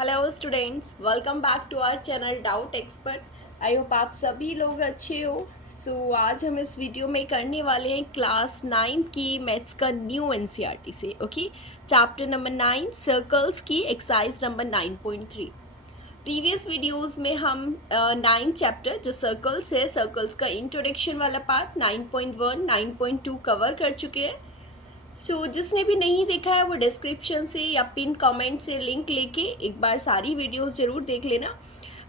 Hello students, welcome back to our channel doubt expert. I hope आप सभी लोग अच्छे हो। आज हम इस वीडियो में करने वाले हैं क्लास 9 की मैथ्स का न्यू एनसीईआरटी से। ओके, चैप्टर नंबर 9 सर्कल्स की एक्सरसाइज नंबर 9.3। प्रीवियस वीडियोस में हम 9 चैप्टर जो सर्कल्स है, सर्कल्स का इंट्रोडक्शन वाला पार्ट 9.1 9.2 कवर कर चुके हैं। जिसने भी नहीं देखा है वो डिस्क्रिप्शन से या पिन कमेंट से लिंक लेके एक बार सारी वीडियोस जरूर देख लेना।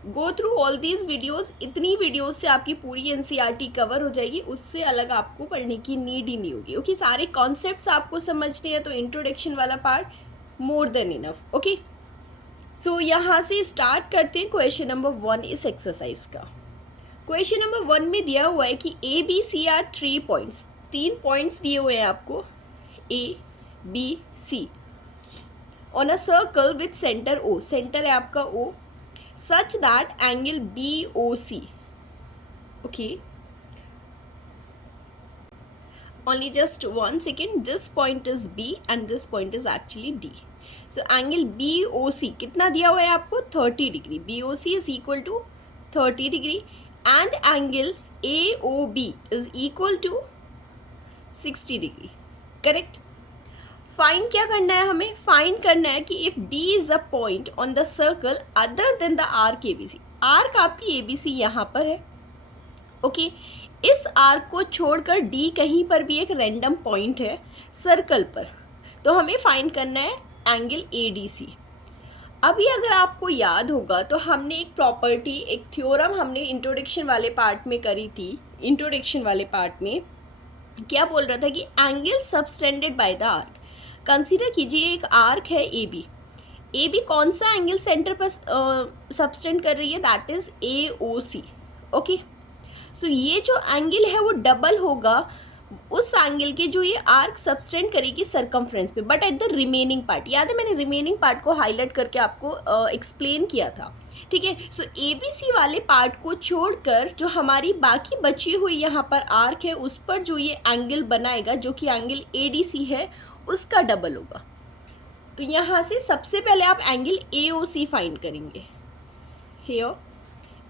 Go through all these videos. इतनी वीडियोस से आपकी पूरी एनसीईआरटी कवर हो जाएगी, उससे अलग आपको पढ़ने की नीड ही नहीं होगी। ओके, सारे कॉन्सेप्ट्स आपको समझने हैं तो इंट्रोडक्शन वाला part more than enough. Okay, यहाँ से स्टार्ट करते हैं क्वेश्चन नंबर 1 इस एक्सरसाइज का। क्वेश्चन नंबर 1 में दिया हुआ है कि A B C are 3 points, 3 points दिए हुए हैं आपको A, B, C on a circle with center O, center है आपका O, such that angle BOC, okay, only just 1 second, this point is B and this point is actually D. So angle BOC कितना दिया हुआ है आपको 30 degree, BOC is equal to 30 degree and angle AOB is equal to 60 degree. Correct. Find क्या करना है हमें? Find करना है कि if D is a point on the circle other than the arc ABC. Arc आपकी एबीसी यहाँ पर है। ओके, इस आर्क को छोड़कर डी कहीं पर भी एक रैंडम पॉइंट है सर्कल पर, तो हमें फाइंड करना है एंगल एडीसी। अभी अगर आपको याद होगा तो हमने एक प्रॉपर्टी, एक थ्योरम हमने इंट्रोडक्शन वाले पार्ट में करी थी। इंट्रोडक्शन वाले पार्ट में क्या बोल रहा था कि angle subtended by the arc. Consider कीजिए एक आर्क है ए बी कौन सा एंगल सेंटर पर सबटेंड कर रही है? That is A O C. Okay, so ये जो एंगल है वो डबल होगा उस एंगल के जो ये आर्क सबटेंड करेगी सरकमफ्रेंस पे, but at the remaining part. याद है मैंने रिमेनिंग पार्ट को हाईलाइट करके आपको एक्सप्लेन किया था। ठीक है, सो ए बी सी वाले पार्ट को छोड़कर जो हमारी बाकी बची हुई यहाँ पर आर्क है उस पर जो ये एंगल बनाएगा, जो कि एंगल ए डी सी है, उसका डबल होगा। तो यहाँ से सबसे पहले आप angle A O C find करेंगे। Here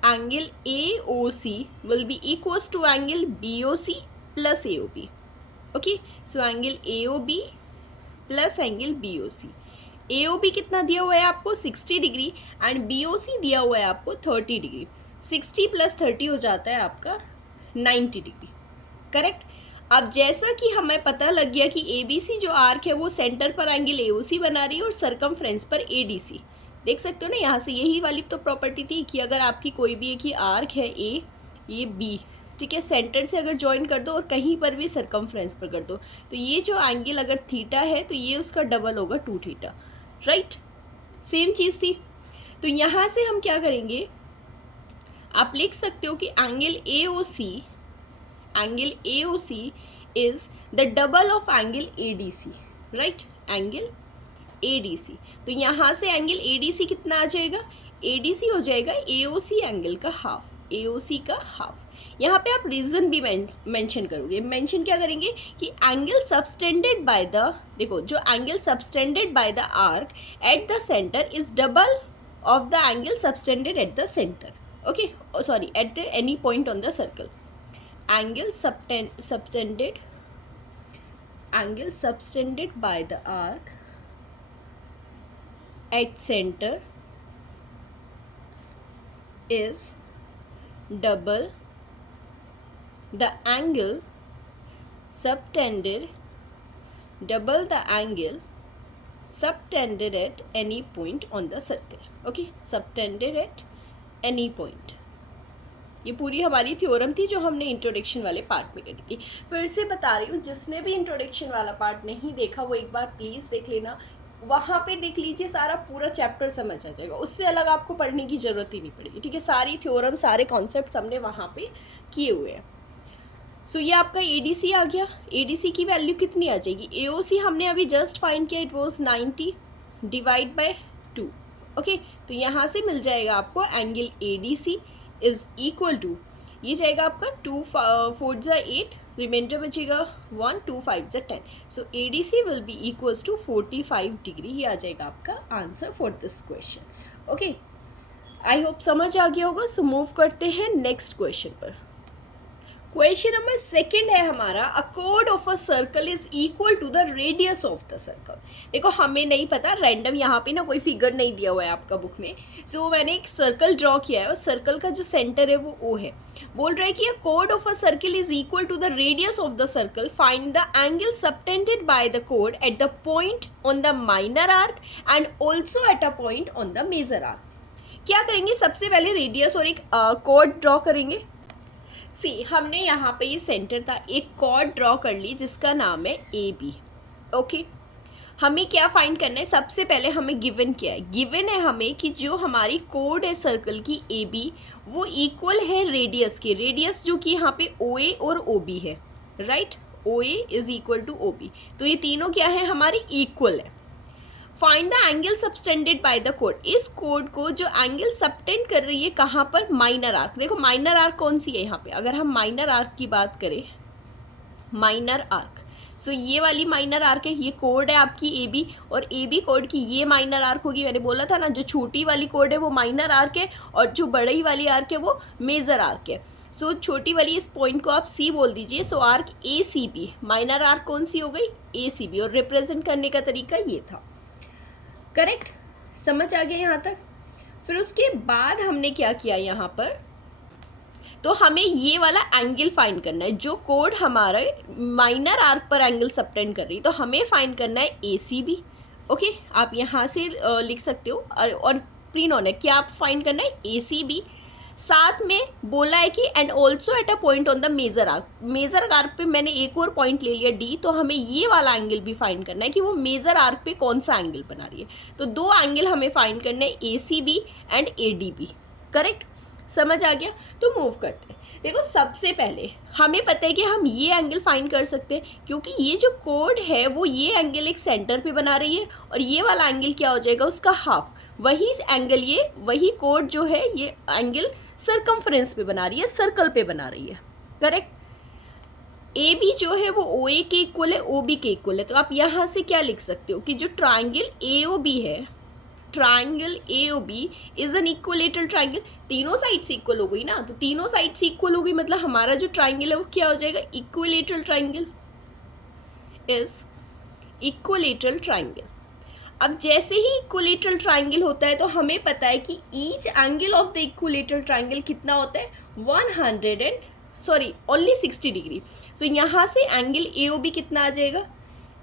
angle A O C will be equals to angle B O C plus A O B. Okay, so angle A O B plus angle B O C. A O B कितना दिया हुआ है आपको 60 degree and B O C दिया हुआ है आपको 30 degree. 60 plus 30 हो जाता है आपका 90 डिग्री। करेक्ट। अब जैसा कि हमें पता लग गया कि ए बी सी जो आर्क है वो सेंटर पर एंगल ए ओ सी बना रही है और सरकमफ्रेंस पर ए डी सी। देख सकते हो ना, यहाँ से यही वाली तो प्रॉपर्टी थी कि अगर आपकी कोई भी एक ही आर्क है ए, ये बी, ठीक है, सेंटर से अगर ज्वाइन कर दो और कहीं पर भी सरकमफ्रेंस पर कर दो तो ये जो एंगल अगर थीटा है तो ये उसका डबल होगा 2 थीटा। राइट, सेम चीज़ थी। तो यहाँ से हम क्या करेंगे, आप लिख सकते हो कि angle A O C, angle A O C is the double of angle A D C. Right, angle A D C. तो यहाँ से एंगल ए डी सी कितना आ जाएगा? ए डी सी हो जाएगा ए ओ सी एंगल का हाफ, ए ओ सी का हाफ। यहाँ पे आप रीजन भी मेंशन करोगे। मेंशन क्या करेंगे कि एंगल सबटेंडेड बाय द, देखो जो angle subtended by the arc at the centre is double of the angle subtended at the centre. Okay, sorry, at any point on the circle. Angle subtended by the arc at center is double the angle subtended at any point on the circle. Okay, subtended at any point। ये पूरी हमारी theorem थी जो हमने introduction वाले part में करी थी। फिर से बता रही हूँ, जिसने भी इंट्रोडक्शन वाला पार्ट नहीं देखा वो एक बार प्लीज़ देख लेना। वहाँ पे देख लीजिए, सारा पूरा चैप्टर समझ आ जाएगा, उससे अलग आपको पढ़ने की ज़रूरत ही नहीं पड़ेगी। ठीक है, सारी थ्योरम, सारे कॉन्सेप्ट हमने वहाँ पे किए हुए हैं। सो ये आपका ए डी सी आ गया। ए डी सी की वैल्यू कितनी आ जाएगी? ए ओ सी हमने अभी जस्ट फाइंड किया, it was 90 divide by 2। Okay, तो यहाँ से मिल जाएगा आपको angle A D C is equal to, ये जाएगा आपका 2 4 ज़ा 8, रिमाइंडर बचेगा 1, 2 5 ज़ा 10। So A D C will be equals to 45 degree. ये आ जाएगा आपका answer for this question. Okay, I hope समझ आ गया होगा। सो मूव करते हैं नेक्स्ट क्वेश्चन पर। क्वेश्चन नंबर सेकंड है हमारा, अ कोड of a circle is equal to the radius of the circle. देखो हमें नहीं पता, रैंडम यहाँ पे ना कोई फिगर नहीं दिया हुआ है आपका बुक में। सो मैंने एक सर्कल ड्रॉ किया है और सर्कल का जो सेंटर है वो ओ है। बोल रहा है कि अ कोड of a circle is equal to the radius of the circle, find the angle subtended by the कोड at the point on the minor arc and also at a point on the major arc. क्या करेंगे, सबसे पहले radius और एक code draw करेंगे। सी, हमने यहाँ पे ये सेंटर था, एक कॉर्ड ड्रॉ कर ली जिसका नाम है ए बी। ओके, हमें क्या फाइंड करना है, सबसे पहले हमें गिवन क्या है, गिवन है हमें कि जो हमारी कोड है सर्कल की ए बी वो इक्वल है रेडियस के, रेडियस जो कि यहाँ पे ओ ए और ओ बी है, right. O A is equal to O B, तो ये तीनों क्या है हमारी इक्वल है। Find the angle subtended by the कोड, इस कोड को जो एंगल सबटेंड कर रही है कहाँ पर, माइनर आर्क। देखो माइनर आर्क कौन सी है यहाँ पे, अगर हम माइनर आर्क की बात करें, माइनर आर्क, सो ये वाली माइनर आर्क है, ये कोड है आपकी ए बी, और ए बी कोड की ये माइनर आर्क होगी। मैंने बोला था ना, जो छोटी वाली कोड है वो माइनर आर्क है और जो बड़ी वाली आर्क है वो मेजर आर्क है। सो छोटी वाली इस पॉइंट को आप सी बोल दीजिए। So arc A C B, minor arc कौन सी हो गई, ए सी बी, और रिप्रेजेंट करने का तरीका ये था। करेक्ट, समझ आ गया यहाँ तक। फिर उसके बाद हमने क्या किया यहाँ पर, तो हमें ये वाला एंगल फाइंड करना है, जो कोड हमारा माइनर आर्क पर एंगल सबटेंड कर रही है, तो हमें फाइंड करना है ए सी बी। ओके, आप यहाँ से लिख सकते हो, और प्री नोन है, क्या आप फाइंड करना है ए सी बी। साथ में बोला है कि and also at a point on the major arc, major arc पे मैंने एक और पॉइंट ले लिया डी, तो हमें ये वाला एंगल भी फाइंड करना है कि वो मेजर आर्क पे कौन सा एंगल बना रही है। तो दो एंगल हमें फाइंड करना है, A C B and A D B. Correct, समझ आ गया। तो मूव करते हैं। देखो सबसे पहले हमें पता है कि हम ये एंगल फाइंड कर सकते हैं, क्योंकि ये जो कोड है वो ये एंगल एक सेंटर पे बना रही है, और ये वाला एंगल क्या हो जाएगा, उसका हाफ। वही एंगल, ये वही कोड जो है ये एंगल सरकमफ्रेंस पे बना रही है, सर्कल पे बना रही है। करेक्ट, ए बी जो है वो ओ ए के इक्वल है, ओ बी के इक्वल है। तो आप यहाँ से क्या लिख सकते हो कि जो ट्राइंगल ए ओ बी है, triangle A O B is an equilateral triangle. तीनों साइड से इक्वल हो गई ना, तो तीनों साइड से इक्वल हो गई, मतलब हमारा जो ट्राइंगल है वो क्या हो जाएगा, equilateral triangle, is equilateral triangle. अब जैसे ही इक्वलेटरल ट्राइंगल होता है तो हमें पता है कि each angle of the equilateral triangle कितना होता है, 60 डिग्री। सो यहाँ से एंगल ए ओ बी कितना आ जाएगा,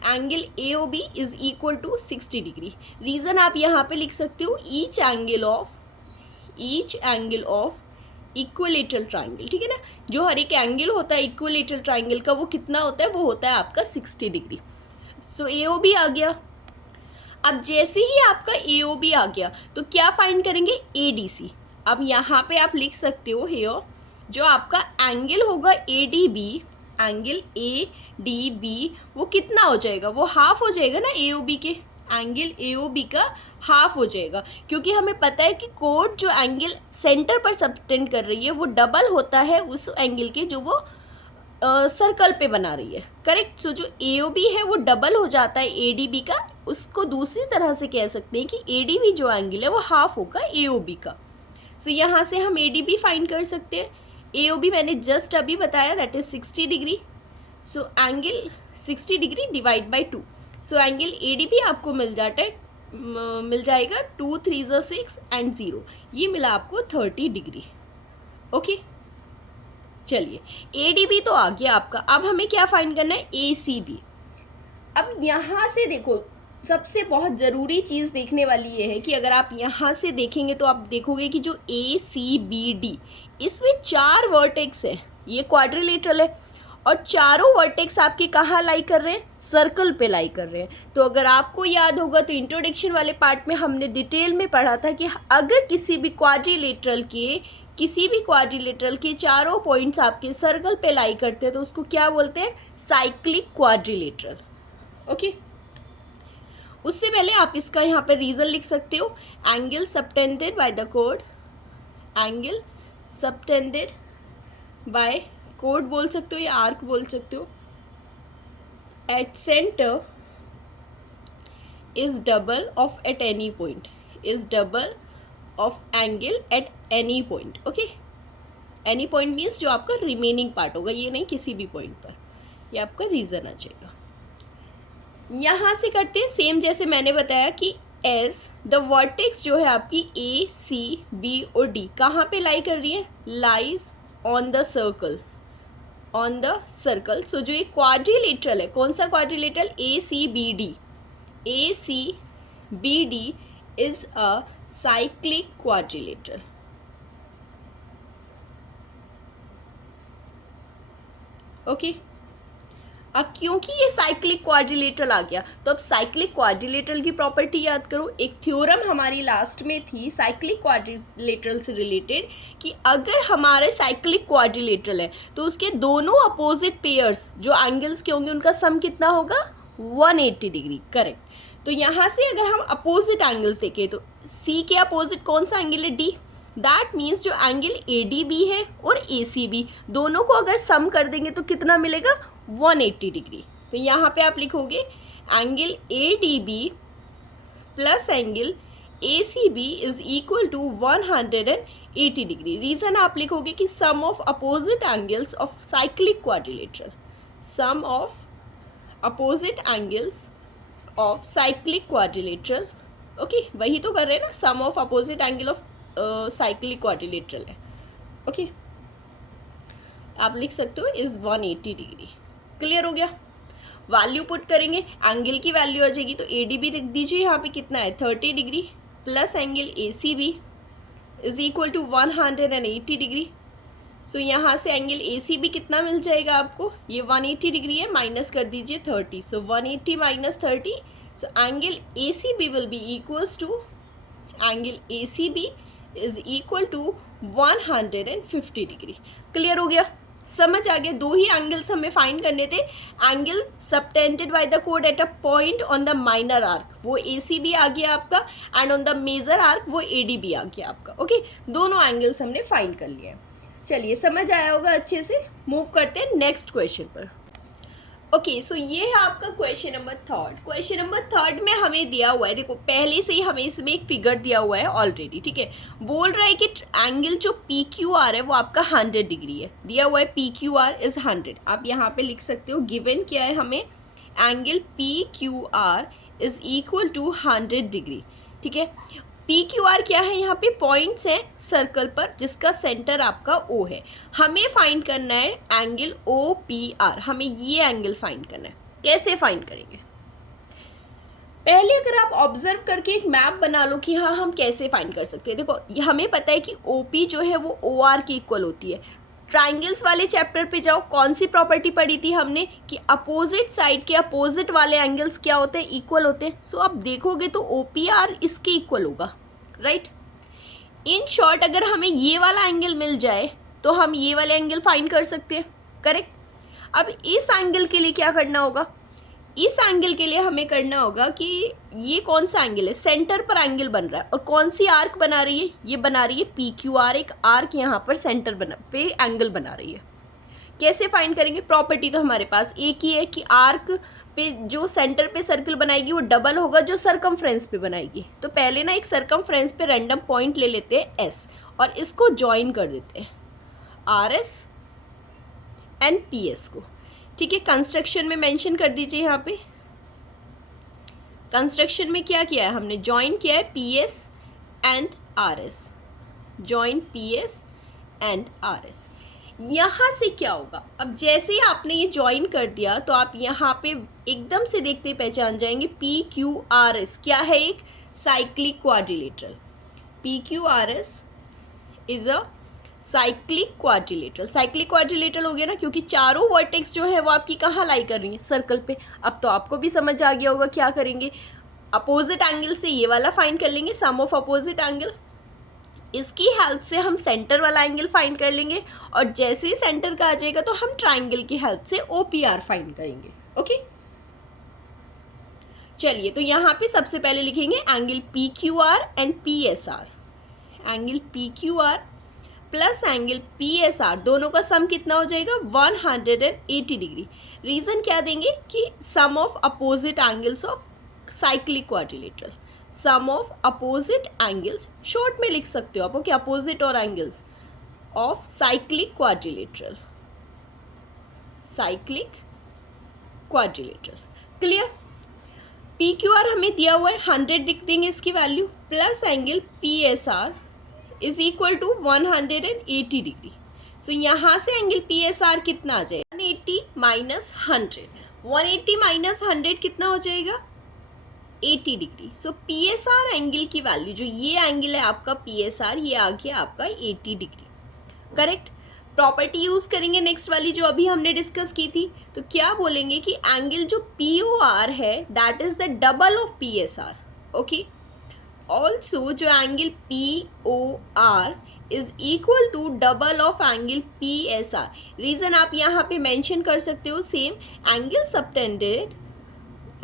angle A O B is equal to 60 degree. Reason आप यहाँ पे लिख सकते हो, each angle of equilateral triangle, ठीक है ना। जो हर एक एंगल होता है इक्वलेटरल ट्राइंगल का वो कितना होता है, वो होता है आपका 60 डिग्री। सो ए ओ बी आ गया। अब जैसे ही आपका ए ओ बी आ गया तो क्या फाइंड करेंगे, ए डी सी। अब यहाँ पे आप लिख सकते हो हेयर, जो आपका एंगल होगा A D B, angle A D B वो कितना हो जाएगा, वो हाफ हो जाएगा ना ए ओ बी के, एंगल ए ओ बी का हाफ हो जाएगा, क्योंकि हमें पता है कि कोड जो एंगल सेंटर पर सबटेंड कर रही है वो डबल होता है उस एंगल के जो वो सर्कल पे बना रही है। करेक्ट, सो जो ए ओ बी है वो डबल हो जाता है ए डी बी का। उसको दूसरी तरह से कह सकते हैं कि ए डी बी जो एंगल है वो हाफ होगा ए ओ बी का। सो यहाँ से हम ए डी बी फाइंड कर सकते हैं। ए ओ बी मैंने जस्ट अभी बताया, that is 60 degree. So angle 60 degree divide by 2, so angle A D B आपको मिल जाएगा 2 3 6 एंड 0, ये मिला आपको 30 डिग्री। ओके, चलिए ए डी बी तो आ गया आपका। अब हमें क्या फाइंड करना है, ए सी बी। अब यहाँ से देखो, सबसे बहुत ज़रूरी चीज़ देखने वाली ये है कि अगर आप यहाँ से देखेंगे तो आप देखोगे कि जो ए सी बी डी, इसमें 4 वर्टेक्स हैं, ये क्वाड्रिलेटरल है, और चारों वर्टेक्स आपके कहाँ लाई कर रहे हैं, सर्कल पे लाई कर रहे हैं। तो अगर आपको याद होगा तो इंट्रोडक्शन वाले पार्ट में हमने डिटेल में पढ़ा था कि अगर किसी भी क्वाड्रिलेटरल के चारों पॉइंट्स आपके सर्कल पे लाई करते हैं तो उसको क्या बोलते हैं, साइक्लिक क्वाड्रिलेटरल। ओके, उससे पहले आप इसका यहाँ पे रीजन लिख सकते हो, angle subtended by the code, angle subtended bye code बोल सकते हो या आर्क बोल सकते हो, at centre is double of at any point, is double of angle at any point. Okay, any point means जो आपका रिमेनिंग पार्ट होगा, ये नहीं किसी भी पॉइंट पर, ये आपका रीजन आ जाएगा। यहाँ से करते हैं सेम जैसे मैंने बताया कि एस द वर्टेक्स जो है आपकी ए सी बी और डी कहाँ पे लाई कर रही है, lies on the circle, on the circle. So जो ये क्वाड्रिलेटरल है, कौन सा quadrilateral, A C B D, A C B D is a cyclic quadrilateral. Okay, अब क्योंकि ये साइक्लिक क्वाड्रिलेटरल आ गया तो अब साइक्लिक क्वाड्रिलेटरल की प्रॉपर्टी याद करो। एक थ्योरम हमारी लास्ट में थी साइक्लिक क्वाड्रिलेटरल से रिलेटेड कि अगर हमारे साइक्लिक क्वाड्रिलेटरल है तो उसके दोनों अपोजिट पेयर्स जो एंगल्स के होंगे उनका सम कितना होगा, 180 डिग्री। करेक्ट। तो यहाँ से अगर हम अपोजिट एंगल्स देखें तो सी के अपोजिट कौन सा एंगल है, डी। दैट मीन्स जो एंगल ए डी बी है और ए सी बी दोनों को अगर सम कर देंगे तो कितना मिलेगा, 180 डिग्री। तो यहाँ पे आप लिखोगे angle A D B plus angle A C B is equal to 180 degree. Reason आप लिखोगे कि sum of opposite angles of cyclic quadrilateral, sum of opposite angles of cyclic quadrilateral. Okay, वही तो कर रहे हैं ना, sum of opposite angle of cyclic quadrilateral है। ओके, आप लिख सकते हो इज 180 डिग्री। क्लियर हो गया। वैल्यू पुट करेंगे, एंगल की वैल्यू आ जाएगी तो ए डी बी लिख दीजिए, यहाँ पे कितना है 30 degree plus angle A C B is equal to 180 degree. So यहाँ से एंगल ए सी बी कितना मिल जाएगा आपको, ये 180 डिग्री है, माइनस कर दीजिए 30। So 180 minus 30, so angle A C B will be equals to, angle A C B is equal to 150 degree. Clear हो गया, समझ आ गया। दो ही एंगल्स हमें फाइंड करने थे, एंगल सबटेंडेड बाय द कोड at a point on the minor arc वो ए सी बी आ गया आपका, and on the major arc वो ए डी बी आ गया आपका। ओके, दोनों एंगल्स हमने फाइंड कर लिए हैं। चलिए, समझ आया होगा अच्छे से। मूव करते हैं नेक्स्ट क्वेश्चन पर। ओके, सो ये है आपका question number third. Question number third में हमें दिया हुआ है, देखो पहले से ही हमें इसमें एक फिगर दिया हुआ है ऑलरेडी, ठीक है। बोल रहा है कि एंगल जो पी क्यू आर है वो आपका 100 डिग्री है, दिया हुआ है पी क्यू आर इज 100। आप यहाँ पे लिख सकते हो गिवन क्या है हमें, angle P Q R is equal to 100 degree, ठीक है। पी क्यू आर क्या है, यहाँ पे पॉइंट्स हैं सर्कल पर जिसका सेंटर आपका ओ है। हमें फाइंड करना है एंगल ओ पी आर, हमें ये एंगल फाइंड करना है। कैसे फाइंड करेंगे, पहले अगर आप ऑब्जर्व करके एक मैप बना लो कि हाँ हम कैसे फाइंड कर सकते हैं। देखो हमें पता है कि ओ पी जो है वो ओ आर के इक्वल होती है। ट्राइंगल्स वाले चैप्टर पे जाओ, कौन सी प्रॉपर्टी पढ़ी थी हमने कि अपोजिट साइड के अपोजिट वाले एंगल्स क्या होते हैं, इक्वल होते हैं। सो आप देखोगे तो ओ पी आर इसके इक्वल होगा, राइट। इन शॉर्ट अगर हमें ये वाला एंगल मिल जाए तो हम ये वाले एंगल फाइंड कर सकते हैं, करेक्ट। अब इस एंगल के लिए क्या करना होगा, इस एंगल के लिए हमें करना होगा कि ये कौन सा एंगल है, सेंटर पर एंगल बन रहा है और कौन सी आर्क बना रही है, ये बना रही है पी क्यू आर, एक आर्क यहाँ पर सेंटर पे एंगल बना रही है। कैसे फाइंड करेंगे, प्रॉपर्टी तो हमारे पास एक ही है कि आर्क पे जो सेंटर पे सर्कल बनाएगी वो डबल होगा जो सरकमफ्रेंस पे बनाएगी। तो पहले ना एक सरकमफ्रेंस पे रैंडम पॉइंट ले लेते हैं एस और इसको ज्वाइन कर देते हैं R S and P S को, ठीक है। कंस्ट्रक्शन में मेंशन कर दीजिए, यहाँ पे कंस्ट्रक्शन में क्या किया है हमने, ज्वाइन किया है P S and R S, join P S and R S. यहाँ से क्या होगा, अब जैसे ही आपने ये ज्वाइन कर दिया तो आप यहाँ पे एकदम से देखते पहचान जाएंगे पी क्यू आर एस क्या है, एक cyclic quadrilateral. P Q R S is a cyclic quadrilateral. Cyclic quadrilateral हो गया ना, क्योंकि चारों वर्टेक्स जो है वो आपकी कहाँ लाई कर रही है, सर्कल पे। अब तो आपको भी समझ आ गया होगा क्या करेंगे, अपोजिट एंगल से ये वाला फाइंड कर लेंगे, सम ऑफ अपोजिट एंगल। इसकी हेल्प से हम सेंटर वाला एंगल फाइंड कर लेंगे और जैसे ही सेंटर का आ जाएगा तो हम ट्राइंगल की हेल्प से ओ पी आर फाइंड करेंगे। ओके, चलिए तो यहाँ पे सबसे पहले लिखेंगे angle P Q are and P S are. Angle P Q are plus angle P S are, दोनों का सम कितना हो जाएगा 180 डिग्री। रीजन क्या देंगे कि sum of opposite angles of cyclic quadrilateral. Sum of opposite angles, short में लिख सकते हो आप, ओके, अपोजिट और angles of cyclic quadrilateral, cyclic quadrilateral. Clear? P Q R हमें दिया हुआ है 100 लिख देंगे इसकी value, plus angle P S R is equal to 180 degree. So यहाँ से एंगल पी एस आर कितना आ जाएगा, 180 माइनस 100, 180 माइनस 100 कितना हो जाएगा, 80 डिग्री। सो पी एस आर एंगल की वैल्यू, जो ये एंगल है आपका पी एस आर, ये आ गया आपका 80 डिग्री। करेक्ट? प्रॉपर्टी यूज करेंगे नेक्स्ट वाली जो अभी हमने डिस्कस की थी, तो क्या बोलेंगे कि एंगल जो पी ओ आर है that is the double of P S R. Okay, also जो angle P O R is equal to double of angle P S R. Reason आप यहाँ पे मेंशन कर सकते हो, same angle subtended,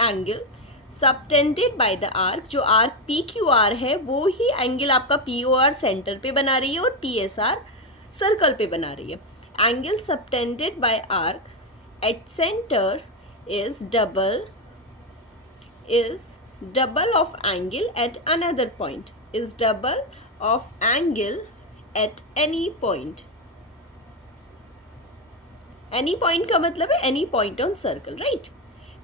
angle subtended by the arc, जो arc P Q R है वो ही एंगल आपका पी ओ आर सेंटर पे बना रही है और पी एस आर सर्कल पे बना रही है। Angle subtended bye arc at centre is double of angle at another point, is double of angle at any point. Any point का मतलब है any point on circle, right?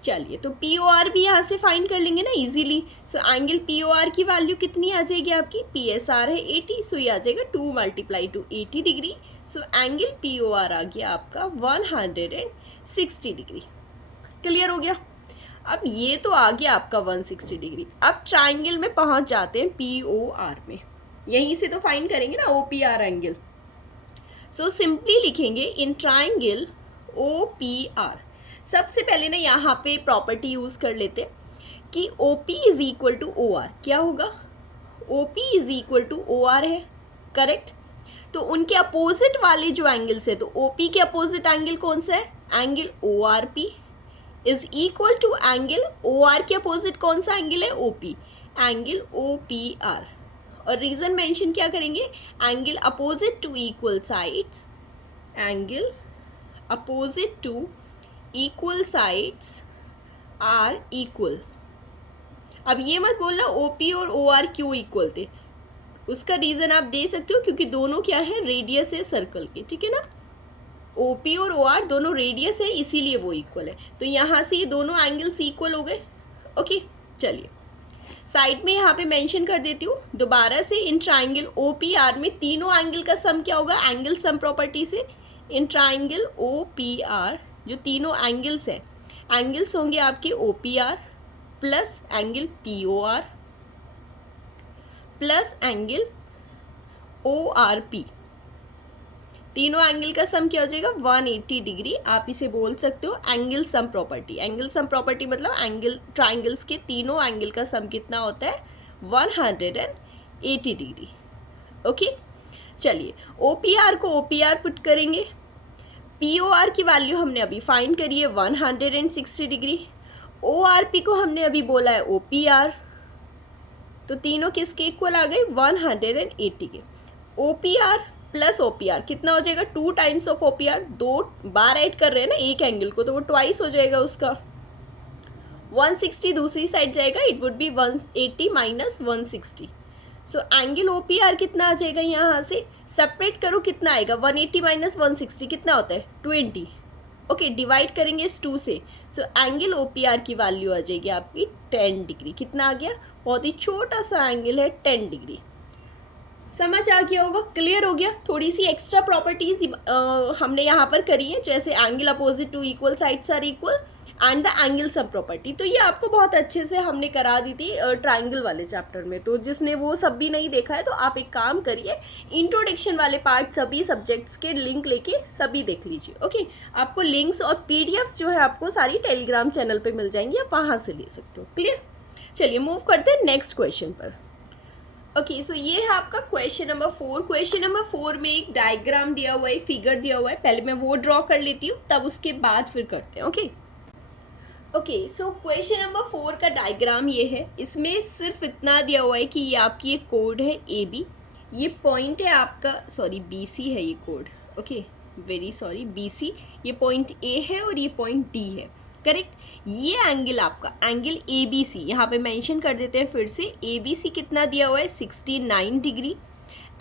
चलिए, तो P O are भी यहाँ से फाइंड कर लेंगे ना easily. So angle P O R की वैल्यू कितनी आ जाएगी आपकी, पी एस आर है 80, सो ये आ जाएगा 2 multiply to 80 degree. So angle P O R आ गया आपका 160 डिग्री। क्लियर हो गया? अब ये तो आ गया आपका 160 डिग्री। अब ट्राइंगल में पहुंच जाते हैं पी ओ आर में, यहीं से तो फाइंड करेंगे ना O P R angle. So simply लिखेंगे in triangle O P R. सबसे पहले ना यहाँ पे प्रॉपर्टी यूज कर लेते हैं कि O P is equal to O R. क्या होगा, O P is equal to O R है, करेक्ट? तो उनके अपोजिट वाले जो एंगल्स है, तो ओ पी के अपोजिट एंगल कौन सा है, angle O R P is equal to angle O R के अपोजिट कौन सा एंगल है, O P, angle O P R. और रीजन मेंशन क्या करेंगे, angle opposite to equal sides, angle opposite to equal sides are equal. अब ये मत बोलना OP और OR क्यों इक्वल थे, उसका रीजन आप दे सकते हो क्योंकि दोनों क्या है, रेडियस है सर्कल के, ठीक है ना? OP और OR दोनों रेडियस है इसीलिए वो इक्वल है। तो यहाँ से ये दोनों एंगल्स इक्वल हो गए। ओके, चलिए साइड में यहाँ पे मेंशन कर देती हूँ दोबारा से, इन ट्राइंगल OPR में तीनों एंगल का सम क्या होगा, एंगल सम प्रॉपर्टी से। इन ट्राइंगल OPR जो तीनों एंगल्स हैं, एंगल्स होंगे आपके OPR plus angle POR plus angle ORP। तीनों एंगल का सम क्या हो जाएगा, 180 डिग्री। आप इसे बोल सकते हो angle sum property. Angle sum property मतलब एंगल, ट्राइंगल्स के तीनों एंगल का सम कितना होता है, 180 डिग्री। ओके, चलिए OPR को OPR पुट करेंगे, POR की वैल्यू हमने अभी फाइंड करी है 160 डिग्री, ORP को हमने अभी बोला है OPR, तो तीनों किसके इक्वल आ गए, 180 के। OPR प्लस OPR कितना हो जाएगा, 2 times of OPR, 2 bar add कर रहे हैं ना एक एंगल को, तो वो ट्वाइस हो जाएगा उसका। 160 दूसरी साइड जाएगा, it would be 180 minus 160। So angle OPR कितना आ जाएगा, यहाँ से सेपरेट करो कितना आएगा, 180 माइनस 160 कितना होता है, 20। ओके, डिवाइड करेंगे इस 2 से। सो एंगल OPR की वैल्यू आ जाएगी आपकी 10 डिग्री। कितना आ गया, बहुत ही छोटा सा एंगल है, 10 डिग्री। समझ आ गया होगा, क्लियर हो गया? थोड़ी सी एक्स्ट्रा प्रॉपर्टीज हमने यहाँ पर करी है, जैसे angle opposite to equal sides are equal and the angle sum property. तो ये आपको बहुत अच्छे से हमने करा दी थी ट्राइंगल वाले चैप्टर में। तो जिसने वो सब भी नहीं देखा है तो आप एक काम करिए, इंट्रोडक्शन वाले पार्ट सभी सब्जेक्ट्स के लिंक लेके सभी देख लीजिए। ओके, आपको लिंक्स और PDFs जो है आपको सारी टेलीग्राम चैनल पे मिल जाएंगी, आप वहाँ से ले सकते हो। क्लियर? चलिए मूव करते हैं नेक्स्ट क्वेश्चन पर। ओके, सो ये है आपका क्वेश्चन नंबर 4। क्वेश्चन नंबर 4 में एक डायग्राम दिया हुआ है, फिगर दिया हुआ है। पहले मैं वो ड्रॉ कर लेती हूँ, तब उसके बाद फिर करते हैं। ओके, सो क्वेश्चन नंबर 4 का डायग्राम ये है। इसमें सिर्फ इतना दिया हुआ है कि ये आपकी एक कोड है AB, ये पॉइंट है आपका, सॉरी BC है ये code. Okay, very sorry, BC, ये पॉइंट A है और ये पॉइंट D है। करेक्ट। ये एंगल आपका एंगल ए बी सी यहाँ पे मेंशन कर देते हैं फिर से, ए बी सी कितना दिया हुआ है 69 डिग्री,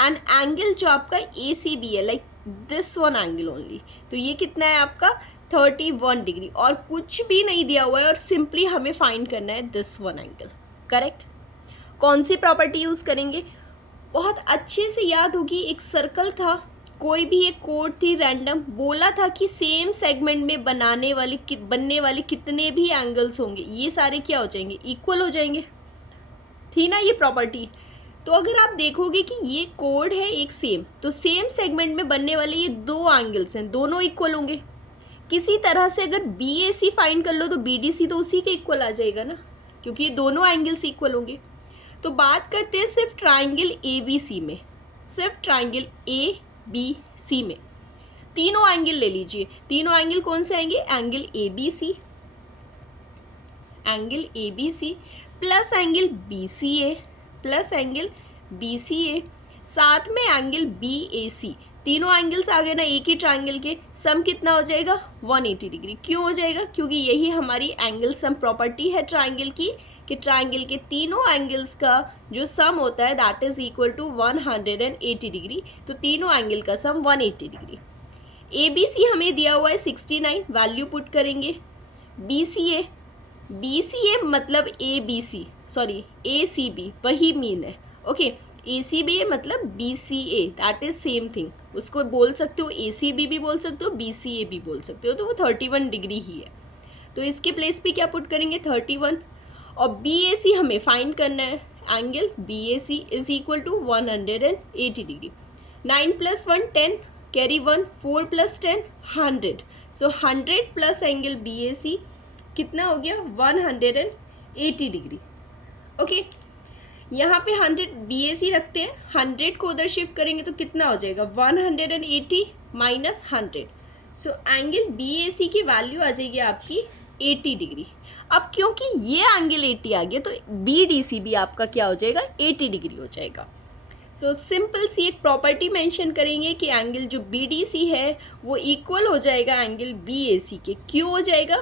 एंड एंगल जो आपका ए सी बी है like this one angle only, तो ये कितना है आपका 31 डिग्री, और कुछ भी नहीं दिया हुआ है और सिंपली हमें फाइंड करना है दिस वन एंगल। करेक्ट। कौन सी प्रॉपर्टी यूज़ करेंगे, बहुत अच्छे से याद होगी, एक सर्कल था, कोई भी एक कोड थी रैंडम, बोला था कि सेम सेगमेंट में बनने वाले कितने भी एंगल्स होंगे ये सारे क्या हो जाएंगे, इक्वल हो जाएंगे, थी ना ये प्रॉपर्टी। तो अगर आप देखोगे कि ये कोड है एक सेम, तो सेम सेगमेंट में बनने वाले ये दो एंगल्स हैं, दोनों इक्वल होंगे। किसी तरह से अगर बी ए सी फाइंड कर लो तो बी डी सी तो उसी के इक्वल आ जाएगा ना, क्योंकि ये दोनों एंगल्स इक्वल होंगे। तो बात करते हैं सिर्फ ट्राइंगल ए बी सी में, सिर्फ ट्राइंगल ए बी सी में तीनों एंगल ले लीजिए। तीनों एंगल कौन से आएंगे, angle A B C, angle A B C plus angle B C A, plus angle B C A, साथ में एंगल बी ए सी। तीनों एंगल्स आ गए ना एक ही ट्राइंगल के, सम कितना हो जाएगा 180 डिग्री। क्यों हो जाएगा, क्योंकि यही हमारी एंगल सम प्रॉपर्टी है ट्राइंगल की, कि ट्राइंगल के तीनों एंगल्स का जो सम होता है that is equal to 180 degree. तो तीनों एंगल का सम 180 डिग्री। ए बी सी हमें दिया हुआ है 69, वैल्यू पुट करेंगे। बी सी ए मतलब A B C, sorry A C B वही मीन है, ओके। ए सी बी मतलब B C A, that is same thing, उसको बोल सकते हो ए सी बी भी बोल सकते हो, बी सी ए भी बोल सकते हो, तो वो 31 डिग्री ही है। तो इसके प्लेस पे क्या पुट करेंगे 31, और बी ए सी हमें फाइंड करना है, angle B A C is equal to 180 degree. 9 + 1 10, carry 1, 4 + 10 100, so 100 plus angle B A C कितना हो गया 180 डिग्री, ओके। यहाँ पे 100 बी ए सी रखते हैं, 100 को उधर शिफ्ट करेंगे तो कितना हो जाएगा 180 minus 100, so angle B A सी की वैल्यू आ जाएगी आपकी 80 डिग्री। अब क्योंकि ये एंगल 80 आ गया तो बी डी सी भी आपका क्या हो जाएगा 80 डिग्री हो जाएगा। सो सिंपल सी एक प्रॉपर्टी मेंशन करेंगे कि एंगल जो बी डी सी है वो इक्वल हो जाएगा एंगल बी ए सी के। क्यों हो जाएगा,